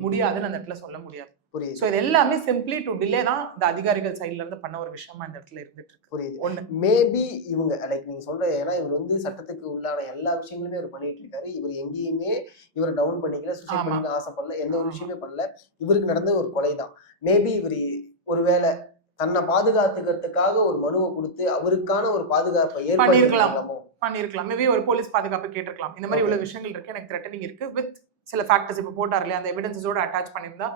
முடியாதுன்னு அந்த இடத்துல சொல்ல முடியாது. புரியுது. சோ இது எல்லாமே சிம்பிளி டு டிலே தான் இந்த அதிகாரிகள் சைடுல இருந்து பண்ண ஒரு விஷயமா இந்த இடத்துல இருந்துட்டு இருக்கு. புரியுது. ஒண்ணு. மேபி இவங்க லைக் நீங்க சொல்ற ஏன்னா இவர் வந்து சட்டத்துக்கு உள்ளான எல்லா விஷயங்களுமே அவர் பண்ணிட்டு இருக்காரு. இவர் எங்கேயுமே இவர் டவுன் பண்ணிக்கல சூசைட். பண்ணிக்க ஆசைப்படல எந்த ஒரு. விஷயமே பண்ணல. இவருக்கு நடந்த ஒரு கொலை தான் மேபி இவர் ஒருவேளை தன்னை பாதுகாத்துக்கிறதுக்காக ஒரு மனுவை கொடுத்து அவருக்கான ஒரு பாதுகாப்பை. ஏற்படுத்தலாமோ பண்ணிருக்கலாம். மேபி ஒரு போலீஸ் பாதுகாப்பு கேட்டிருக்கலாம். இந்த மாதிரி. இவ்வளவு விஷயங்கள் இருக்கு. எனக்கு த்ரெட்டனிங் இருக்கு. வித் சில ஃபேக்டர்ஸ் இப்போ போட்டார் இல்லையா? அந்த எவிடன்ஸோட அட்டாச் பண்ணியிருந்தா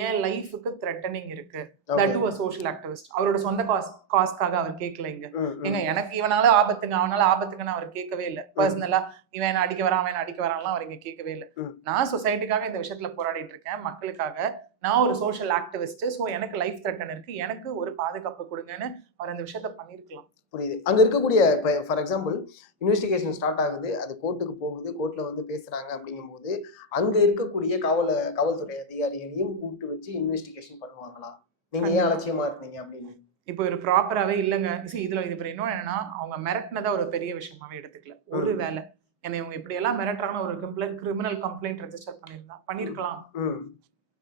என் லைஃபுக்கு த்ரெட்டனிங் இருக்கு. தட் டு சோஷியல் ஆக்டிவிஸ்ட் அவரோட சொந்த காஸ் காஸ்க்காக அவர் கேட்கல இங்க. ஏங்க எனக்கு இவனால ஆபத்துங்க அவனால ஆபத்துங்கன்னு அவர் கேட்கவே இல்லை. பர்சனலா இவன் என்ன அடிக்க வரான் அவன் அடிக்க வரான்லாம் அவர் இங்க கேட்கவே இல்லை. நான் சொசைட்டிக்காக இந்த விஷயத்துல போராடிட்டு இருக்கேன். மக்களுக்காக நான் ஒரு சோஷியல் ஆக்டிவிஸ்ட் ஸோ எனக்கு லைஃப் த்ரெட்டன் இருக்கு. எனக்கு ஒரு பாதுகாப்பு கொடுங்கன்னு அவர் அந்த விஷயத்த பண்ணிருக்கலாம் புரியுது. அங்க இருக்கக்கூடிய இப்போ ஃபார் எக்ஸாம்பிள் இன்வெஸ்டிகேஷன் ஸ்டார்ட் ஆகுது. அது கோர்ட்டுக்கு போகுது. கோர்ட்ல வந்து பேசுறாங்க அப்படிங்கும்போது அங்க இருக்கக்கூடிய காவல காவல்துறை அதிகாரிகளையும் கூப்பிட்டு வச்சு இன்வெஸ்டிகேஷன் பண்ணுவாங்களா? நீங்க ஏன் அலட்சியமா இருந்தீங்க அப்படின்னு? இப்போ ஒரு ப்ராப்பராகவே இல்லைங்க. see இதுல இது இன்னொன்று என்னன்னா அவங்க மிரட்டினதை ஒரு பெரிய விஷயமாவே எடுத்துக்கல. ஒரு வேலை. என்னை இவங்க இப்படியெல்லாம் மிரட்டுறாங்கன்னு ஒரு கம்ப்ளைண்ட் கிரிமினல் கம்ப்ளைண்ட் ரெஜிஸ்டர் பண்ணியிருந்தா பண்ணியிருக்கலாம்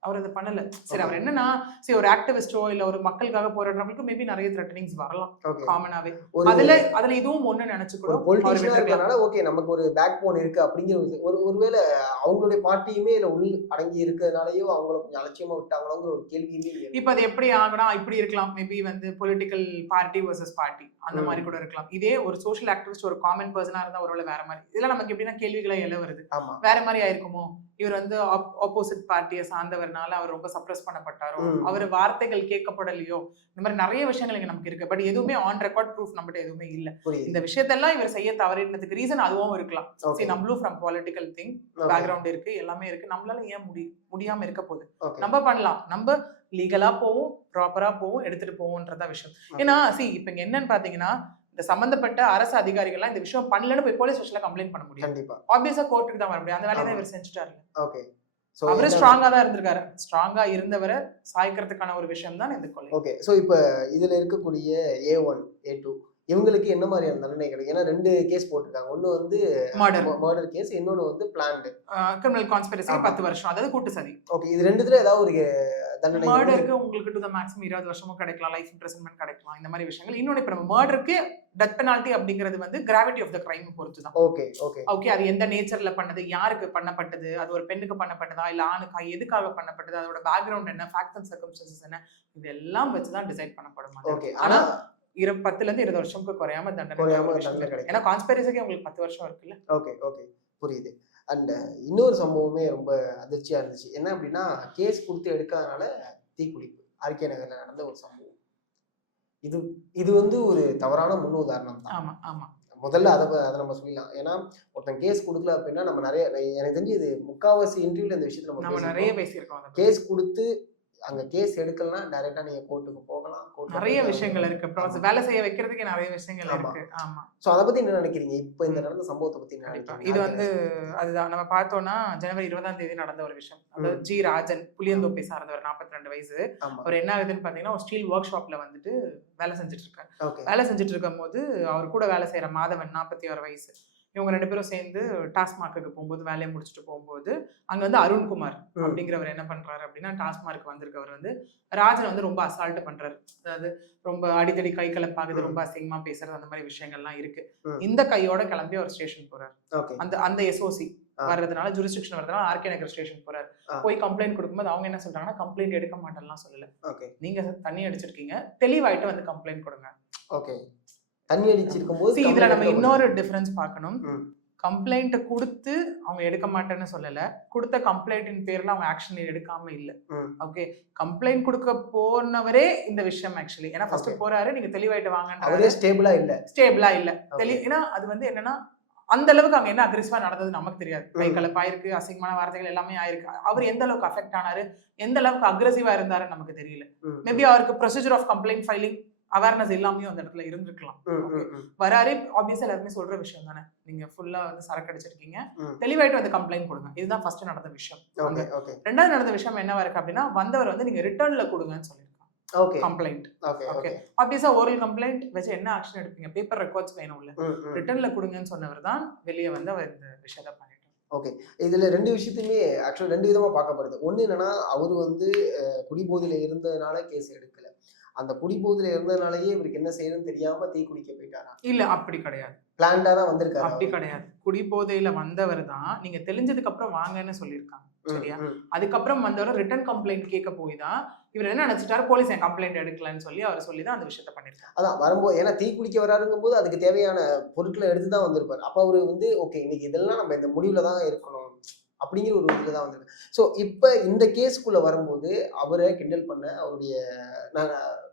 அவர் அதை பண்ணல. சரி அவர். என்னன்னா சரி ஒரு ஆக்டிவிஸ்டோ இல்ல ஒரு மக்களுக்காக போராடுறவங்களுக்கு மேபி நிறைய த்ரெட்டனிங்ஸ் வரலாம் காமனாவே அதுல அதுல இதுவும் ஒண்ணு நினைச்சு கூட ஒரு அவர் பொலிட்டிஷியனா விட்டுருக்கலாம். இருக்கனால ஓகே நமக்கு ஒரு பேக் போன் இருக்கு அப்படிங்கிற ஒரு ஒரு ஒருவேளை அவங்களுடைய பார்ட்டியுமே இதுல உள் அடங்கி இருக்கிறதுனாலயோ அவங்கள கொஞ்சம் அலட்சியமா விட்டாங்களோங்கிற ஒரு கேள்வியுமே. இப்ப அது எப்படி ஆகுனா இப்படி இருக்கலாம். மேபி வந்து பொலிட்டிக்கல் பார்ட்டி வர்சஸ் பார்ட்டி அந்த. மாதிரி கூட இருக்கலாம். இதே ஒரு சோஷியல் ஆக்டிவிஸ்ட் ஒரு காமன் பர்சனா இருந்தா ஒருவேளை வேற மாதிரி. இதெல்லாம் நமக்கு எப்படின்னா கேள்விகளை எழ வருது வேற மாதிரி ஆயிருக்குமோ? இவர் வந்து ஆப்போசிட் பார்ட்டியை சார்ந்தவர்னால அவர் ரொம்ப சப்ரஸ் பண்ணப்பட்டாரோ. அவர் வார்த்தைகள் கேட்கப்படலையோ இந்த மாதிரி நிறைய விஷயங்கள் இங்க நமக்கு இருக்கு. பட் எதுவுமே ஆன் ரெக்கார்ட் ப்ரூஃப் நம்மகிட்ட எதுவுமே இல்ல. இந்த விஷயத்தெல்லாம் இவர் செய்ய தவறினதுக்கு ரீசன் அதுவும் இருக்கலாம். சரி நம்மளும் ஃப்ரம் பொலிட்டிக்கல் திங் பேக்ரவுண்ட் இருக்கு எல்லாமே இருக்கு. நம்மளால ஏன் முடி முடியாம இருக்க போகுது? நம்ம பண்ணலாம். நம்ம லீகலா போவோம் ப்ராப்பரா போவோம் எடுத்துட்டு போவோம்ன்றதா விஷயம். ஏன்னா சி இப்ப என்னன்னு பாத்தீங்கன்னா இந்த சம்பந்தப்பட்ட அரசு அதிகாரிகள்லாம் இந்த விஷயம் பண்ணலன்னு போய் போலீஸ் ஸ்டேஷன்ல கம்ப்ளைண்ட் பண்ண முடியும். கண்டிப்பா. ஆப்வியஸா கோர்ட்டுக்கு தான் வர முடியும். அந்த வேலையை தான். இவர் செஞ்சுட்டாரு. ஓகே சோ அவரு ஸ்ட்ராங்கா தான் இருந்திருக்காரு. ஸ்ட்ராங்கா இருந்தவரை சாய்க்கிறதுக்கான ஒரு விஷயம் தான் இந்த கொலை. ஓகே ஸோ இப்போ இதுல இருக்கக்கூடிய ஏ ஒன் ஏ டூ இவங்களுக்கு என்ன மாதிரியான தண்டனை கிடைக்கும்? ஏன்னா ரெண்டு கேஸ் போட்டிருக்காங்க. ஒன்னு வந்து மர்டர் மர்டர் கேஸ் இன்னொன்னு வந்து பிளான்டு கிரிமினல் கான்ஸ்பிரசி. பத்து வருஷம். அதாவது கூட்டு சதி. ஓகே இது ரெண்டுத்துல ஏதாவது ஒரு தண்டனை மர்டருக்கு உங்களுக்கு டு த மேக்ஸிமம் இருபது வருஷமும் கிடைக்கலாம். லைஃப் இம்ப்ரெசன்மெண்ட் கிடைக்கலாம். இந்த மாதிரி விஷயங்கள். இன்னொன்னு இப்ப நம்ம மர்டருக்கு டெத் பெனால்ட்டி அப்படிங்கிறது வந்து கிராவிட்டி ஆஃப் த கிரைம் பொறுத்து தான். ஓகே ஓகே ஓகே அது எந்த நேச்சர்ல பண்ணது? யாருக்கு பண்ணப்பட்டது? அது ஒரு பெண்ணுக்கு பண்ணப்பட்டதா? இல்ல ஆணுக்கா? எதுக்காக பண்ணப்பட்டது? அதோட பேக்ரவுண்ட் என்ன? ஃபேக்ட்ஸ் அண்ட் சர்க்கம்ஸ்டன்சஸ் என்ன? இதெல்லாம் வச்சு தான் டிசைட் பண்ணப்படும். ஓகே ஆனா ஆனா இரு பத்துல இருந்து இருபது வருஷம்க்கு குறையாம தண்டனை குறையாம தண்டனை. கிடைக்கும். ஏன்னா கான்ஸ்பெரிசிக்கு உங்களுக்கு பத்து வருஷம் இருக்குல்ல? ஓகே ஓகே புரியுது. அண்ட் இன்னொரு சம்பவமே ரொம்ப அதிர்ச்சியா இருந்துச்சு. என்ன அப்படின்னா கேஸ் கொடுத்து எடுக்காதனால தீக்குளிப்பு. ஆர்கே நகர்ல நடந்த ஒரு சம்பவம். இது இது வந்து ஒரு தவறான முன் உதாரணம் தான். ஆமா ஆமா. முதல்ல அதை அதை நம்ம சொல்லலாம் ஏன்னா ஒருத்தன் கேஸ் கொடுக்கல அப்படின்னா நம்ம நிறைய எனக்கு தெரிஞ்சு இது முக்காவாசி இன்டர்வியூல இந்த விஷயத்துல நம்ம நிறைய பேசியிருக்கோம். கேஸ் கொடுத்து அங்க கேஸ் எடுக்கலன்னா டைரக்டா நீங்க கோர்ட்டுக்கு போகலாம் நிறைய விஷயங்கள் இருக்கு. ப்ராசஸ் வேலை செய்ய வைக்கிறதுக்கு நிறைய விஷயங்கள். இருக்கு. ஆமா. சோ அதை பத்தி என்ன நினைக்கிறீங்க? இப்போ இந்த நடந்த சம்பவத்தை பத்தி நினைக்கிறீங்க? இது வந்து அதுதான். நம்ம பார்த்தோம்னா ஜனவரி இருபதாம் தேதி நடந்த ஒரு விஷயம். அதாவது ஜி. ராஜன் புளியந்தோப்பை சார்ந்தவர் நாற்பத்தி ரெண்டு வயசு அவர் என்ன ஆகுதுன்னு பாத்தீங்கன்னா ஒரு ஸ்டீல் ஒர்க் ஷாப்ல வந்துட்டு வேலை செஞ்சுட்டு இருக்காரு. வேலை செஞ்சுட்டு இருக்கும் போது அவர் கூட வேலை செய்யற மாதவன் நாற்பத்தி ஆறு வயசு. இவங்க ரெண்டு பேரும் சேர்ந்து டாஸ்மார்க்குக்கு போகும்போது வேலையை முடிச்சுட்டு போகும்போது அங்க வந்து அருண்குமார். அப்படிங்கிறவர் என்ன பண்றாரு அப்படின்னா டாஸ்மார்க் வந்திருக்கவர் வந்து ராஜன் வந்து ரொம்ப அசால்ட் பண்றாரு அதாவது ரொம்ப அடிக்கடி கை கலப்பாகுது. ரொம்ப அசிங்கமா பேசுறது அந்த மாதிரி விஷயங்கள்லாம் இருக்கு. இந்த கையோட கிளம்பி அவர் ஸ்டேஷன் போறாரு அந்த அந்த எஸ்ஓசி. வர்றதுனால ஜூரிஸ்டிக்ஷன் வர்றதுனால ஆர்கே நகர் ஸ்டேஷன் போறாரு. போய் கம்ப்ளைண்ட் கொடுக்கும்போது அவங்க என்ன சொல்றாங்கன்னா கம்ப்ளைண்ட் எடுக்க மாட்டேன்லாம் சொல்லல நீங்க தண்ணி அடிச்சிருக்கீங்க தெளிவாயிட்டு வந்து கம்ப்ளைண்ட் கொடுங்க ஓகே தண்ணி அடிச்சிருக்கும் போது இதுல நம்ம இன்னொரு டிஃபரன்ஸ் பார்க்கணும். கம்ப்ளைண்ட் கொடுத்து அவங்க எடுக்க மாட்டேன்னு சொல்லல. கொடுத்த கம்ப்ளைண்டின் பேர்ல அவங்க ஆக்ஷன் எடுக்காம இல்ல. ஓகே கம்ப்ளைண்ட் கொடுக்க போனவரே இந்த விஷயம் ஆக்சுவலி ஏன்னா ஃபர்ஸ்ட். போறாரு நீங்க தெளிவாயிட்டு அவரே ஸ்டேபிளா இல்ல. ஸ்டேபிளா இல்ல. தெளி ஏன்னா அது வந்து என்னன்னா அந்த அளவுக்கு அங்க என்ன அக்ரெசிவா நடந்தது நமக்கு தெரியாது. கை கலப்பாயிருக்கு அசிங்கமான வார்த்தைகள் எல்லாமே ஆயிருக்கு. அவர் எந்த அளவுக்கு அஃபெக்ட் ஆனாரு எந்த அளவுக்கு அக்ரெசிவா இருந்தாருன்னு நமக்கு தெரியல. மேபி அவருக்கு procedure of complaint filing awareness எல்லாமே அந்த இடத்துல இருந்திருக்கலாம். வராரு ஆப்வியஸா எல்லாருமே சொல்ற விஷயம் தானே. நீங்க ஃபுல்லா வந்து சரக்கு அடிச்சிருக்கீங்க. தெளிவாயிட்டு வந்து கம்ப்ளைண்ட் கொடுங்க. இதுதான் ஃபர்ஸ்ட் நடந்த விஷயம். ஓகே ஓகே ரெண்டாவது நடந்த விஷயம் என்னவா இருக்கு அப்படின்னா வந்தவர் வந்து நீங்க ரிட்டர்ன்ல கொடுங்கன்னு சொல்லியிருக்காங்க. Okay complaint okay. Okay obviously oral complaint வச்சு என்ன ஆக்ஷன் எடுப்பீங்க? பேப்பர் ரெக்கார்ட்ஸ் வேணும்ல. ம், ம். ரிட்டர்ன்ல கொடுங்கன்னு சொன்னவர் தான் வெளியே வந்து அவர் இந்த விஷயத்த பண்ணிட்டார். இதுல ரெண்டு விஷயத்தையுமே ஆக்சுவலா ரெண்டு விதமா பார்க்கப்படுது. ஒண்ணு என்னன்னா அவர் வந்து குடிபோதையில இருந்ததுனால கேஸ் எடுக்கல. அந்த குடிபோதையில இருந்ததுனாலயே இவருக்கு என்ன செய்யணும்னு தெரியாம தீ குடிக்க போயிட்டாரா? இல்ல அப்படி கிடையாது. பிளான்டா தான் வந்திருக்காரு அப்படி. கிடையாது. குடிபோதையில வந்தவர் தான். நீங்க தெரிஞ்சதுக்கு அப்புறம் வாங்கன்னு சொல்லியிருக்காங்க சரியா. அதுக்கப்புறம் வந்தவர் ரிட்டர்ன் கம்ப்ளைண்ட் கேட்க போய் தான் இவர் என்ன நினைச்சிட்டாரு? போலீஸ் என் கம்ப்ளைண்ட் எடுக்கலன்னு சொல்லி அவர் சொல்லி தான் அந்த விஷயத்த பண்ணிருக்காரு அதான் வரும்போது ஏன்னா தீ குடிக்க வராருங்கும் போது அதுக்கு தேவையான பொருட்களை எடுத்து தான் வந்திருப்பாரு. அப்ப அவரு வந்து ஓகே இன்னைக்கு இதெல்லாம் நம்ம இந்த முடிவுல தான் இருக்கணும். அப்படிங்கிற ஒரு இதில் தான் வந்திருக்கு. ஸோ இப்போ இந்த கேஸுக்குள்ளே வரும்போது அவரை கிண்டல் பண்ண அவருடைய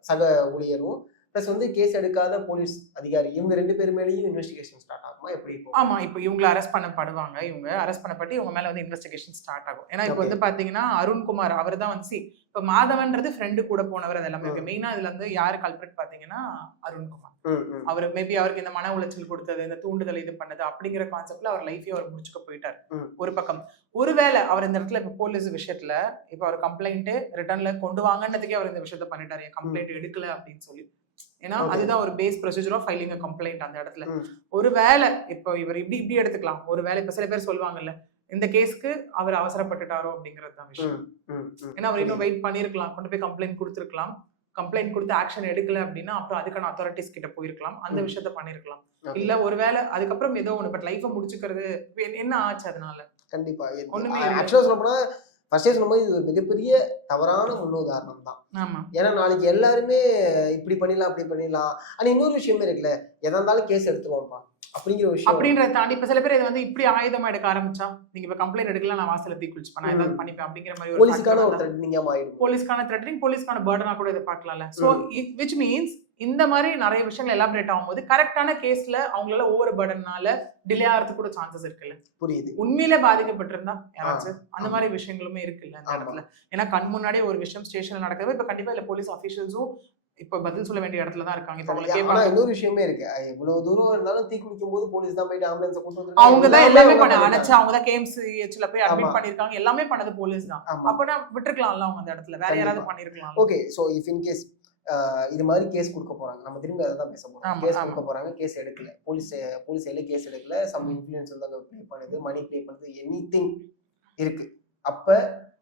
சக ஊழியரும் ப்ளஸ் வந்து கேஸ் எடுக்காத போலீஸ் அதிகாரி இவங்க ரெண்டு பேர் மேலேயும் இன்வெஸ்டிகேஷன் ஸ்டார்ட் ஆகும் எப்படி இப்போ ஆமா இப்போ இவங்களை அரெஸ்ட் பண்ணப்படுவாங்க. இவங்க அரெஸ்ட் பண்ணப்பட்டு இவங்க மேல வந்து இன்வெஸ்டிகேஷன் ஸ்டார்ட் ஆகும். ஏன்னா இப்போ. வந்து பாத்தீங்கன்னா அருண்குமார் அவர் தான் வந்து இப்போ மாதவன்றது ஃப்ரெண்டு கூட போனவர் அது எல்லாமே. இருக்கு மெயினா இதுல வந்து யாரு கல்பிரட் பாத்தீங்கன்னா அருண்குமார். அவர் மேபி அவருக்கு இந்த மன உளைச்சல் கொடுத்தது இந்த தூண்டுதல் இது பண்ணது அப்படிங்கிற கான்செப்ட்ல அவர் லைஃபே அவர் முடிச்சுக்க போயிட்டார். ஒரு பக்கம். ஒருவேளை அவர் இந்த இடத்துல இப்போ போலீஸ் விஷயத்துல இப்போ அவர் கம்ப்ளைண்ட் ரிட்டர்ன்ல கொண்டு வாங்கன்றதுக்கே அவர் இந்த விஷயத்த பண்ணிட்டாரு. கம்ப்ளைண்ட் எடுக்கல அப்படின்னு சொல்லி. ஏன்னா. அதுதான் ஒரு base procedure of filing complaint அந்த இடத்துல ம். ஒருவேளை இப்போ இவர் இப்படி இப்படி எடுத்துக்கலாம் ஒருவேளை இப்போ சில பேர் சொல்லுவாங்கல்ல இந்த கேஸ்க்கு அவர் அவசரப்பட்டுட்டாரோ அப்படிங்கிறது தான் விஷயம். ஏன்னா அவர் இன்னும் வெயிட் பண்ணியிருக்கலாம் கொண்டு போய் கம்ப்ளைண்ட் கொடுத்துருக்கலாம் கம்ப்ளைண்ட் கொடுத்து ஆக்ஷன் எடுக்கல அப்படின்னா அப்புறம் அதுக்கான அத்தாரிட்டிஸ் கிட்ட போயிருக்கலாம் அந்த. விஷயத்த பண்ணிருக்கலாம். இல்ல ஒருவேளை அதுக்கப்புறம் ஏதோ ஒண்ணு பட் லைஃபை முடிச்சுக்கிறது என்ன- ஆச்சு அதனால கண்டிப்பா ஒண்ணுமே இல்ல. ஆக்சுவலாக சொல்ல போனா ஃபர்ஸ்டே சொல்லும்போது இது ஒரு மிகப்பெரிய தவறான முன்னுதாரணம் தான். ஏன்னா நாளைக்கு எல்லாருமே இப்படி பண்ணிடலாம் அப்படி பண்ணிடலாம். ஆனா இன்னொரு விஷயமே இருக்குல்ல எதா இருந்தாலும் கேஸ் எடுத்துருவோம்ப்பா அப்படிங்கிற விஷயம். அப்படின்றத தாண்டி இப்ப சில பேர் இதை வந்து இப்படி ஆயுதமா எடுக்க ஆரம்பிச்சா நீங்க இப்ப கம்ப்ளைண்ட் எடுக்கல நான் வாசல தீ குளிச்சு நான் ஏதாவது. பண்ணிப்பேன் அப்படிங்கிற மாதிரி போலீஸுக்கான ஒரு த்ரெட்னிங்கா மாறிடும். போலீஸ்க்கான த்ரெட்டனிங் போலீஸ்க்கான பேர்டனா கூட இதை பார்க்கலாம்ல. ஸோ விச் மீன்ஸ் இந்த மாதிரி நிறைய விஷயங்கள் எலாபரேட் ஆகும்போது கரெக்டான கேஸ்ல அவங்களால ஒவ்வொரு பேர்டனால டிலே ஆகிறதுக்கு கூட சான்சஸ் இருக்குல்ல. புரியுது. உண்மையில பாதிக்கப்பட்டிருந்தா யாராச்சும் அந்த. மாதிரி விஷயங்களுமே இருக்குல்ல அந்த. இடத்துல. ஏன்னா கண் முன்னாடியே ஒரு விஷயம் ஸ்டேஷன்ல நடக்குது. இப்ப கண்டிப்பா இல்ல போலீஸ் ஆஃபீஷியல்ஸும் இப்ப பதில் சொல்ல வேண்டிய இடத்துல தான் இருக்காங்க. இப்ப கேட்பாங்க இன்னொரு விஷயமே இருக்கு. இவ்வளவு தூரம் இருந்தாலும் தீ குளிக்கும் போது போலீஸ் தான் போயிட்டு ஆம்புலன்ஸ் கொண்டு வந்து அவங்க தான் எல்லாமே பண்ண அணைச்சு அவங்க தான் கேம்ஸ்ல போய். அட்மிட் பண்ணிருக்காங்க எல்லாமே பண்ணது போலீஸ் தான். அப்பனா விட்டுருக்கலாம்ல அவங்க அந்த இடத்துல. வேற யாராவது. பண்ணிருக்கலாம் okay so if in case இது மாதிரி கேஸ் கொடுக்க போறாங்க. நம்ம திரும்பி அதை தான் பேச போறோம். கேஸ். கொடுக்க போறாங்க. கேஸ் எடுக்கல. போலீஸ் போலீஸ் சைடுல கேஸ் எடுக்கல. சம் இன்ஃபுளுன்ஸ் வந்து அங்க ப்ளே பண்ணுது. மணி ப்ளே பண்ணுது. எனி இருக்கு. அப்ப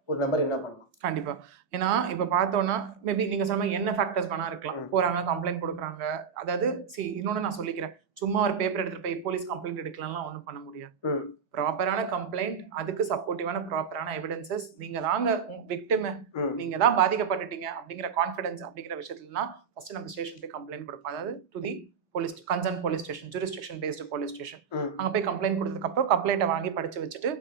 ஒரு நபர் என்ன பண்ணலாம் கண்டிப்பா ஏன்னா இப்ப பார்த்தோம்னா மேபி நீங்க சொன்ன என்ன ஃபேக்டர்ஸ் வேணா இருக்கலாம். போறாங்க கம்ப்ளைண்ட் கொடுக்குறாங்க அதாவது சி இன்னொன்னு நான் சொல்லிக்கிறேன் சும்மா ஒரு பேப்பர் எடுத்துட்டு போய் போலீஸ் கம்ப்ளைண்ட் எடுக்கலாம்லாம் ஒன்றும் பண்ண முடியாது. ப்ராப்பரான கம்ப்ளைண்ட் அதுக்கு சப்போர்ட்டிவான ப்ராப்பரான எவிடன்சஸ் நீங்க தாங்க விக்டிம். நீங்க தான் பாதிக்கப்பட்டுட்டீங்க அப்படிங்கிற கான்ஃபிடன்ஸ் அப்படிங்கிற விஷயத்துலலாம் ஃபர்ஸ்ட் நம்ம ஸ்டேஷன் போய் கம்ப்ளைண்ட் கொடுப்போம் அதாவது to the police concern police station jurisdiction based police station. அங்க போய் கம்ப்ளைண்ட் கொடுத்ததுக்கப்புறம் கம்ப்ளைண்ட்டை வாங்கி படிச்சு வச்சுட்டு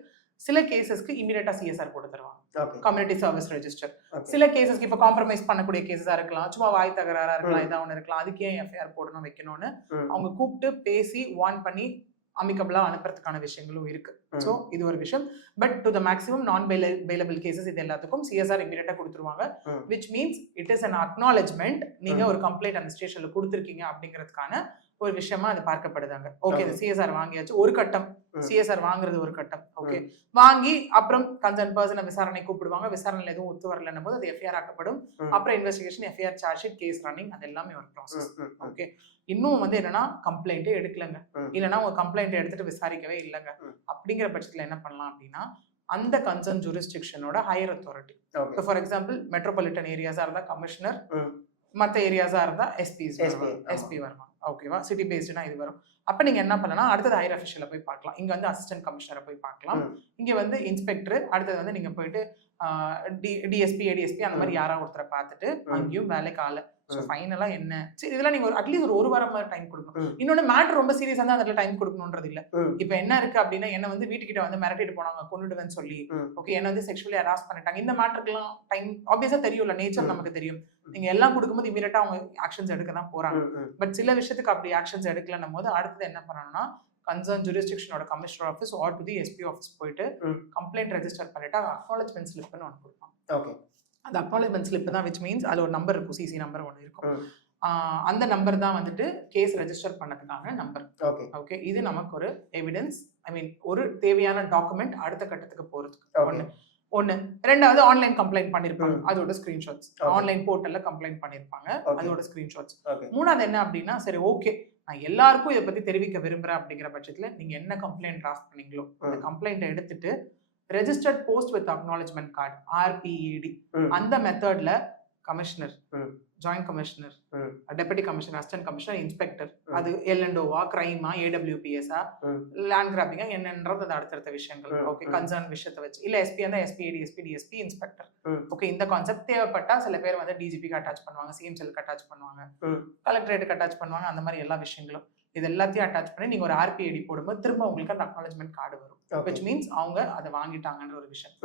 சில கேசஸ்க்கு இமீடியட்டா சிஎஸ்ஆர் போட்டு தருவாங்க கம்யூனிட்டி சர்வீஸ் ரெஜிஸ்டர். சில கேசஸ்க்கு இப்போ காம்ப்ரமைஸ் பண்ணக்கூடிய கேசஸா இருக்கலாம் சும்மா வாய் தகராறா இருக்கலாம். ஏதாவது ஒன்று இருக்கலாம் அதுக்கு ஏன் எஃப்ஐஆர் போடணும் வைக்கணும்னு. அவங்க கூப்பிட்டு பேசி வார்ன் பண்ணி அமிக்கபிளா அனுப்புறதுக்கான விஷயங்களும் இருக்கு. ஸோ இது ஒரு விஷயம் but to the maximum non bailable cases இது எல்லாத்துக்கும் சிஎஸ்ஆர் இமீடியட்டா கொடுத்துருவாங்க. Which means it is an acknowledgement நீங்க. ஒரு கம்ப்ளைண்ட் அந்த ஸ்டேஷன்ல கொடுத்துருக்கீங்க அப்படிங்கிறதுக்கான ஒரு விஷயமா அது பார்க்கப்படுதாங்க ஓகே. சிஎஸ்ஆர் வாங்கியாச்சு ஒரு கட்டம். சிஎஸ்ஆர் வாங்குறது ஒரு கட்டம் ஓகே வாங்கி அப்புறம் கன்சர்ன் பர்சனை விசாரணை கூப்பிடுவாங்க விசாரணையில் எதுவும் ஒத்து வரலன்னும் போது அது எஃப்ஐஆர் ஆக்கப்படும். அப்புறம் investigation FIR charge sheet case running அது எல்லாமே ஒரு ப்ராசஸ். ஓகே இன்னும் வந்து என்னன்னா கம்ப்ளைண்ட்டே எடுக்கலங்க. இல்லைன்னா உங்க கம்ப்ளைண்ட் எடுத்துட்டு விசாரிக்கவே இல்லைங்க. அப்படிங்கிற பட்சத்துல என்ன பண்ணலாம் அப்படின்னா அந்த concern ஜூரிஸ்டிக்ஷனோட higher authority for example metropolitan ஏரியாஸா இருந்தா கமிஷனர். மற்ற ஏரியாஸா இருந்தா ஆமா. எஸ்பி வருவாங்க ஓகேவா சிட்டி பேஸ்டுனா இது வரும் அப்ப நீங்க என்ன பண்ணலாம் அடுத்தது ஹையர் அஃபிஷியலை போய் பார்க்கலாம் இங்க வந்து அசிஸ்டன்ட் கமிஷனரை போய் பார்க்கலாம். இங்க வந்து இன்ஸ்பெக்டர் அடுத்தது வந்து நீங்க போயிட்டு டிஎஸ்பி ஏடிஎஸ்பி அந்த மாதிரி. யாராவது ஒருத்தரை பார்த்துட்டு. அங்கேயும் வேலைக்கு ஆளு ஸோ ம். ஃபைனலா என்ன சரி இதெல்லாம் நீங்க அட்லீஸ்ட் ஒரு ஒரு வாரம் டைம் கொடுக்கணும் ம். இன்னொன்னு மேட்டர் ரொம்ப சீரியஸா இருந்தா அதில் டைம் கொடுக்கணுன்றது இல்ல. இப்போ என்ன இருக்கு அப்படின்னா என்ன வந்து வீட்டுக்கிட்ட வந்து மிரட்டிட்டு போனாங்க கொண்டுடுவேன்னு சொல்லி. ஓகே என்ன வந்து செக்ஷுவலி ஹராஸ் பண்ணிட்டாங்க இந்த மேட்டருக்குலாம் டைம் ஆப்வியஸா தெரியும்ல நேச்சர். நமக்கு தெரியும் நீங்க எல்லாம் கொடுக்கும்போது இமீடியட்டா அவங்க ஆக்ஷன்ஸ் எடுக்க தான் போறாங்க. பட் சில விஷயத்துக்கு அப்படி ஆக்ஷன்ஸ் எடுக்கலன்னும் போது அடுத்தது என்ன பண்ணணும்னா concern ஜூரிஸ்டிக்ஷனோட commissioner office or to the SP office போயிட்டு. கம்ப்ளைண்ட் ரெஜிஸ்டர் பண்ணிட்டு அக்னாலஜ்மெண்ட் ஸ்லிப்னு ஒன்று கொடுப்பாங்க Okay. அந்த அக்னாலஜ்மெண்ட் ஸ்லிப் தான் விச் மீன்ஸ் அதில் ஒரு நம்பர் இருக்கும் சிசி நம்பர் ஒன்று இருக்கும் அந்த நம்பர் தான் வந்துட்டு கேஸ் ரெஜிஸ்டர் பண்ணதுக்கான நம்பர் Okay. ஓகே இது நமக்கு ஒரு எவிடன்ஸ் ஐ மீன் ஒரு தேவையான டாக்குமெண்ட் அடுத்த கட்டத்துக்கு போறதுக்கு Okay. ஒன்று ஒன்று ரெண்டாவது ஆன்லைன் கம்ப்ளைண்ட் பண்ணியிருப்பாங்க. அதோட ஸ்கிரீன்ஷாட்ஸ். ஆன்லைன் போர்ட்டல்ல கம்ப்ளைண்ட் பண்ணியிருப்பாங்க. அதோட ஸ்கிரீன்ஷாட்ஸ். மூணாவது என்ன அப்படின்னா சரி ஓகே நான் எல்லாருக்கும் இதை பத்தி தெரிவிக்க விரும்புறேன் அப்படிங்கிற பட்சத்துல நீங்க என்ன கம்ப்ளைண்ட் டிராஃப்ட் பண்ணீங்களோ அந்த. கம்ப்ளைண்ட்டை எடுத்துட்டு registered post with acknowledgement card RPAD. அந்த மெத்தட்ல commissioner. Joint commissioner. Deputy commissioner assistant commissioner inspector. அது எல்என்டோவா கிரைமா ஏடபிள்யூபிஎஸ்ஆ. லேண்ட் கிராபிங்கா என்னன்றது அது அடுத்தடுத்த விஷயங்கள். ஓகே. கன்சர்ன் விஷயத்தை வச்சு இல்ல எஸ்பி இருந்தா SP DSP DSP inspector. Okay இந்த கான்செப்ட் தேவைப்பட்டா சில பேர் வந்து டிஜிபிக்கு அட்டாச் பண்ணுவாங்க சிஎம் அட்டாச் பண்ணுவாங்க. கலெக்டரேட்டுக்கு அட்டாச் பண்ணுவாங்க அந்த மாதிரி எல்லா விஷயங்களும் இது எல்லாத்தையும் அட்டாச் பண்ணி நீங்க ஒரு ஆர்பிஐடி போடும்போது திரும்ப உங்களுக்கு அந்த அக்னாலஜ்மெண்ட் கார்டு வரும். விச் மீன்ஸ் அவங்க அதை வாங்கிட்டாங்கன்ற ஒரு விஷயம்.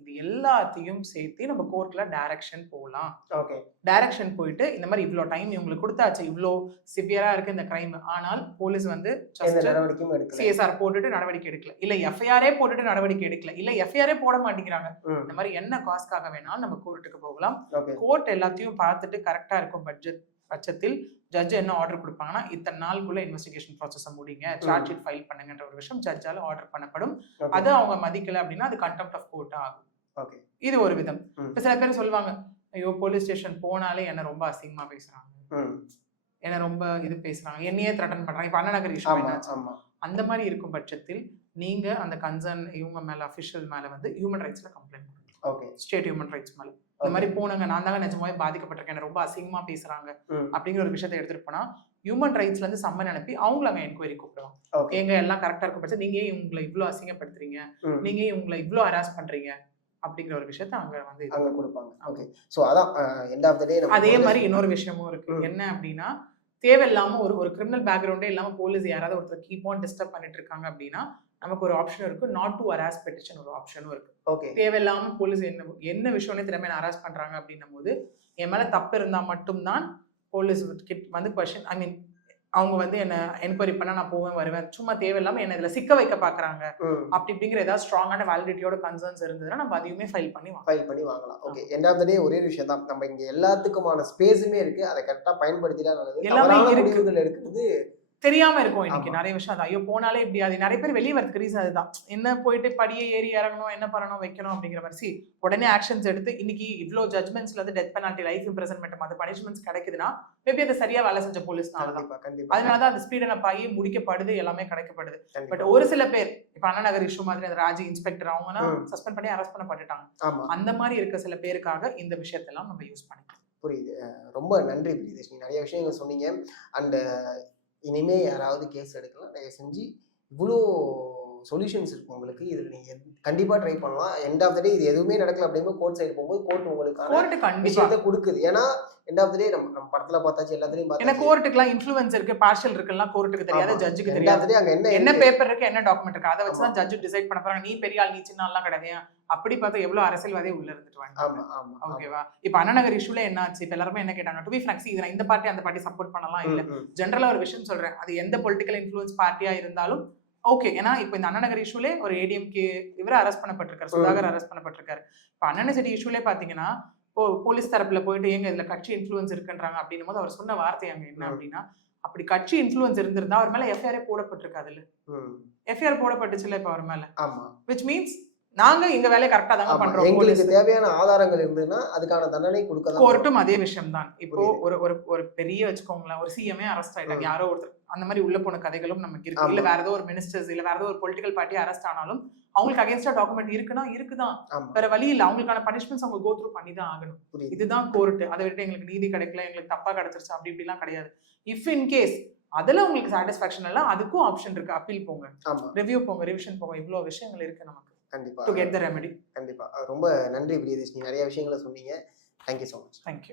இது எல்லாத்தையும் சேர்த்து நம்ம கோர்ட்ல டைரக்ஷன் போகலாம் ஓகே டைரக்ஷன் போயிட்டு இந்த மாதிரி இவ்வளோ டைம் இவங்களுக்கு கொடுத்தாச்சு இவ்வளோ சிவியரா இருக்கு இந்த கிரைம் ஆனால் போலீஸ் வந்து சிஎஸ்ஆர் போட்டுட்டு நடவடிக்கை எடுக்கல. இல்ல எஃப்ஐஆரே போட்டுட்டு நடவடிக்கை எடுக்கல. இல்ல எஃப்ஐஆரே போட மாட்டேங்கிறாங்க. இந்த மாதிரி என்ன காஸ்க்காக வேணாலும் நம்ம கோர்ட்டுக்கு போகலாம். கோர்ட் எல்லாத்தையும் பார்த்துட்டு கரெக்டா இருக்கும் பட்ஜெட் பட்சத்தில் ஜட்ஜ் என்ன ஆர்டர் கொடுப்பாங்கன்னா இத்தனை நாளுக்குள்ள இன்வெஸ்டிகேஷன் ப்ராசஸை முடிங்க சார்ஜ் ஷீட் ஃபைல் பண்ணுங்கன்ற ஒரு விஷயம் ஜட்ஜால ஆர்டர் பண்ணப்படும். அது அவங்க மதிக்கல அப்படின்னா அது கண்டெம்ட் ஆஃப் கோர்ட் ஆகும். இது ஒரு விதம். இப்ப சில பேர் சொல்லுவாங்க ஐயோ போலீஸ் ஸ்டேஷன் போனாலே என்ன ரொம்ப அசிங்கமா பேசுறாங்க. என்ன ரொம்ப இது பேசுறாங்க. என்னையே த்ரெட்டன் பண்றாங்க. இப்ப அண்ணா நகர் இஷ்யூ அந்த மாதிரி இருக்கும் பட்சத்தில் நீங்க அந்த கன்சர்ன் இவங்க மேல அஃபிஷியல் மேல வந்து human ரைட்ஸ்ல complaint okay state human rights மேல. இந்த மாதிரி போனங்க நான் தாங்க நிஜமாவே பாதிக்கப்பட்டிருக்கேன். ரொம்ப அசிங்கமா பேசுறாங்க அப்படிங்கிற ஒரு விஷயத்தை எடுத்துட்டு போனா ஹியூமன் ரைட்ஸ்ல இருந்து சம்மன் அனுப்பி அவங்கள அங்க என்கொயரி கூப்பிடுவாங்க. ஓகே. எங்க எல்லாம் கரெக்டா இருக்கும் பட்சம் நீங்க இவங்களை இவ்வளவு அசிங்கப்படுத்துறீங்க? நீங்க இவங்களை இவ்வளவு ஹராஸ் பண்றீங்க? அப்படிங்கிற ஒரு விஷயத்த அங்க வந்து அங்க கொடுப்பாங்க. ஓகே. சோ அதான் எண்ட் ஆஃப் த டே அதே மாதிரி இன்னொரு விஷயமும் இருக்கு. என்ன அப்படின்னா தேவையில்லாம ஒரு ஒரு கிரிமினல் பேக்ரவுண்டே இல்லாம போலீஸ் யாராவது ஒருத்தர் கீப் ஆன் டிஸ்டர்ப் பண்ணிட்டு இருக்காங்க அப்படின்னா நமக்கு ஒரு ஆப்ஷன் இருக்கு. நாட் டு ஹராஸ் பெட்டிஷன் ஒரு ஆப்ஷனும் இருக்கு. ஓகே தேவையில்லாம போலீஸ் என்ன என்ன விஷயம்னே திறமை ஹராஸ் பண்றாங்க அப்படின்னும் போது என் மேல தப்பு இருந்தா மட்டும்தான் போலீஸ் கிட் வந்து கொஷின் ஐ மீன் அவங்க வந்து என்ன என்கொயரி பண்ண நான் போவேன் வருவேன். சும்மா தேவையில்லாம என்ன இதுல சிக்க வைக்க பாக்குறாங்க. அப்படி இப்படிங்கிற ஏதாவது ஸ்ட்ராங்கான வேலிடிட்டியோட கன்சர்ன்ஸ் இருந்ததுன்னா நம்ம அதையுமே ஃபைல் பண்ணி ஃபைல் பண்ணி வாங்கலாம். Okay end of the day ஒரே விஷயம் தான். நம்ம இங்க எல்லாத்துக்குமான ஸ்பேஸுமே இருக்கு. அதை கரெக்டா பயன்படுத்திட்டா நல்லது. எல்லாமே தவறான இருக்கு. முடிவுகள் எடுக்கிறது தெரியாம இருக்கும் இன்னைக்கு. நிறைய விஷயம். அது ஐயோ போனாலே இப்படி. அது நிறைய பேர் வெளியே வரதுக்கு ரீசன் அதுதான். என்ன போயிட்டு படியை ஏறி இறங்கணும் என்ன பண்ணணும் வைக்கணும் அப்படிங்கிற மாதிரி. உடனே ஆக்ஷன்ஸ் எடுத்து இன்னைக்கு இவ்வளோ ஜட்மெண்ட்ஸ்ல வந்து டெத் பெனால்ட்டி லைஃப் இம்ப்ரெசன்மெண்ட் மற்ற பனிஷ்மெண்ட்ஸ் கிடைக்குதுன்னா மேபி அதை சரியா வேலை செஞ்ச போலீஸ்னால தான். கண்டிப்பா கண்டிப்பா. அதனாலதான் அந்த ஸ்பீட் அப் ஆகி முடிக்கப்படுது எல்லாமே கிடைக்கப்படுது. பட் ஒரு சில பேர் இப்ப அண்ணா நகர் இஷ்யூ மாதிரி அந்த ராஜி இன்ஸ்பெக்டர் அவங்கன்னா ம். சஸ்பெண்ட் பண்ணி அரெஸ்ட் பண்ணப்பட்டுட்டாங்க. அந்த மாதிரி இருக்க சில பேருக்காக இந்த விஷயத்தெல்லாம் நம்ம யூஸ் பண்ணிக்கலாம். புரியுது. ரொம்ப நன்றி பிரியதர்ஷினி நிறைய விஷயங்கள் சொன்னீங்க. அண்ட் இனிமே யாராவது கேஸ் எடுக்கலாம். தயவு செஞ்சு இவ்வளோ சொல்யூஷன்ஸ் இருக்கு உங்களுக்கு. இதுல நீங்க கண்டிப்பா ட்ரை பண்ணலாம். எண்ட் ஆஃப் த டே இது எதுவுமே நடக்கல அப்படிங்கும்போது கோர்ட் சைடு போகும்போது கோர்ட் கண்டிப்பா. விஷயத்தை கொடுக்குது. ஏன்னா எண்ட் ஆஃப் த டே நம்ம நம்ம படத்துல பார்த்தாச்சு எல்லாத்துலயும் பார்த்தாச்சு. கோர்ட்டுக்குலாம் இன்ஃபுளுன்ஸ் இருக்கு பார்ஷல் இருக்குலாம் கோர்ட்டுக்கு தெரியாது ஜட்ஜுக்கு தெரியாது. அங்க என்ன என்ன? பேப்பர் இருக்கு என்ன டாக்குமெண்ட் இருக்கு? அதை வச்சு தான். ஜட்ஜ் டிசைட் பண்ண போறாங்க. நீ பெரிய ஆள் நீ சின்ன ஆள்லாம் கிடையாது. அப்படி பார்த்தா எவ்வளவு அரசியல்வாதே உள்ள இருந்துட்டு வாங்க. ஓகேவா இப்ப அண்ணா நகர் இஷ்யூல என்ன ஆச்சு? இப்ப எல்லாருமே என்ன கேட்டாங்க? டு பி ஃபிராங்க் இது நான் இந்த பார்ட்டி அந்த பார்ட்டி சப்போர்ட் பண்ணலாம் இல்ல. ஜென்ரலா ஒரு விஷயம் சொல்றேன். அது எந்த பொலிட்டிக்கல் இன்ஃபுளுன்ஸ் பார்ட்டியா இருந்தாலும் ஓகே ஏன்னா இப்போ இந்த அண்ணா நகர் இஷ்யூலே ஒரு ஏடிஎம்கே இவர் அரெஸ்ட் பண்ணப்பட்டிருக்காரு. சுதாகர் அரெஸ்ட் பண்ணப்பட்டிருக்காரு. இப்போ அண்ணன் சிட்டி இஷ்யூலே பாத்தீங்கன்னா இப்போ போலீஸ் தரப்புல போயிட்டு ஏங்க இதுல கட்சி இன்ஃபுளுன்ஸ் இருக்குன்றாங்க? அப்படின்னும் போது அவர் சொன்ன வார்த்தை அங்க என்ன. அப்படின்னா அப்படி கட்சி இன்ஃபுளுன்ஸ் இருந்திருந்தா அவர் மேல எஃப்ஐஆரே போடப்பட்டிருக்காதுல்ல. எஃப்ஐஆர் போடப்பட்டுச்சுல இப்ப அவர் மேல. விச் மீன்ஸ் நாங்க எங்க வேலையை கரெக்டா தாங்க. பண்றோம் எங்களுக்கு தேவையான ஆதாரங்கள் இருந்ததுன்னா அதுக்கான தண்டனை கொடுக்க கோர்ட்டும் அதே விஷயம் தான். இப்போ. ஒரு ஒரு ஒரு பெரிய வச்சுக்கோங்களேன் ஒரு சிஎம்ஏ அரெஸ்ட் ஆயிட்டாங்க. யாரோ ஒருத்தர் அந்த மாதிரி உள்ள போன கதைகளும் நமக்கு இருக்கு. இல்ல வேற ஏதோ ஒரு மினிஸ்டர்ஸ் இல்ல வேற ஏதோ ஒரு பொலிட்டிக்கல் பார்ட்டி அரெஸ்ட் ஆனாலும் அவங்களுக்கு அகேன்ஸ்டா டாக்குமெண்ட் இருக்குன்னா இருக்குதான். வேற வழி இல்ல. அவங்களுக்கான பனிஷ்மெண்ட்ஸ் அவங்க கோ த்ரூ பண்ணி தான் ஆகணும் இதுதான் கோர்ட் அதை விட்டு எங்களுக்கு நீதி கிடைக்கல எங்களுக்கு தப்பா கிடைச்சிருச்சு? அப்படி இப்படிலாம் கிடையாது. இஃப் இன் கேஸ் அதுல உங்களுக்கு சாட்டிஸ்பாக்சன் எல்லாம் அதுக்கும் ஆப்ஷன் இருக்கு. அப்பீல் போங்க. ரிவ்யூ போங்க ரிவிஷன் போங்க. இவ்வளவு விஷயங்கள் இருக்கு நமக்கு. கண்டிப்பா. டு கெட் த ரெமெடி கண்டிப்பா. ரொம்ப நன்றி பிரியதர்ஷினி நிறைய விஷயங்களை சொன்னீங்க. Thank you so much thank you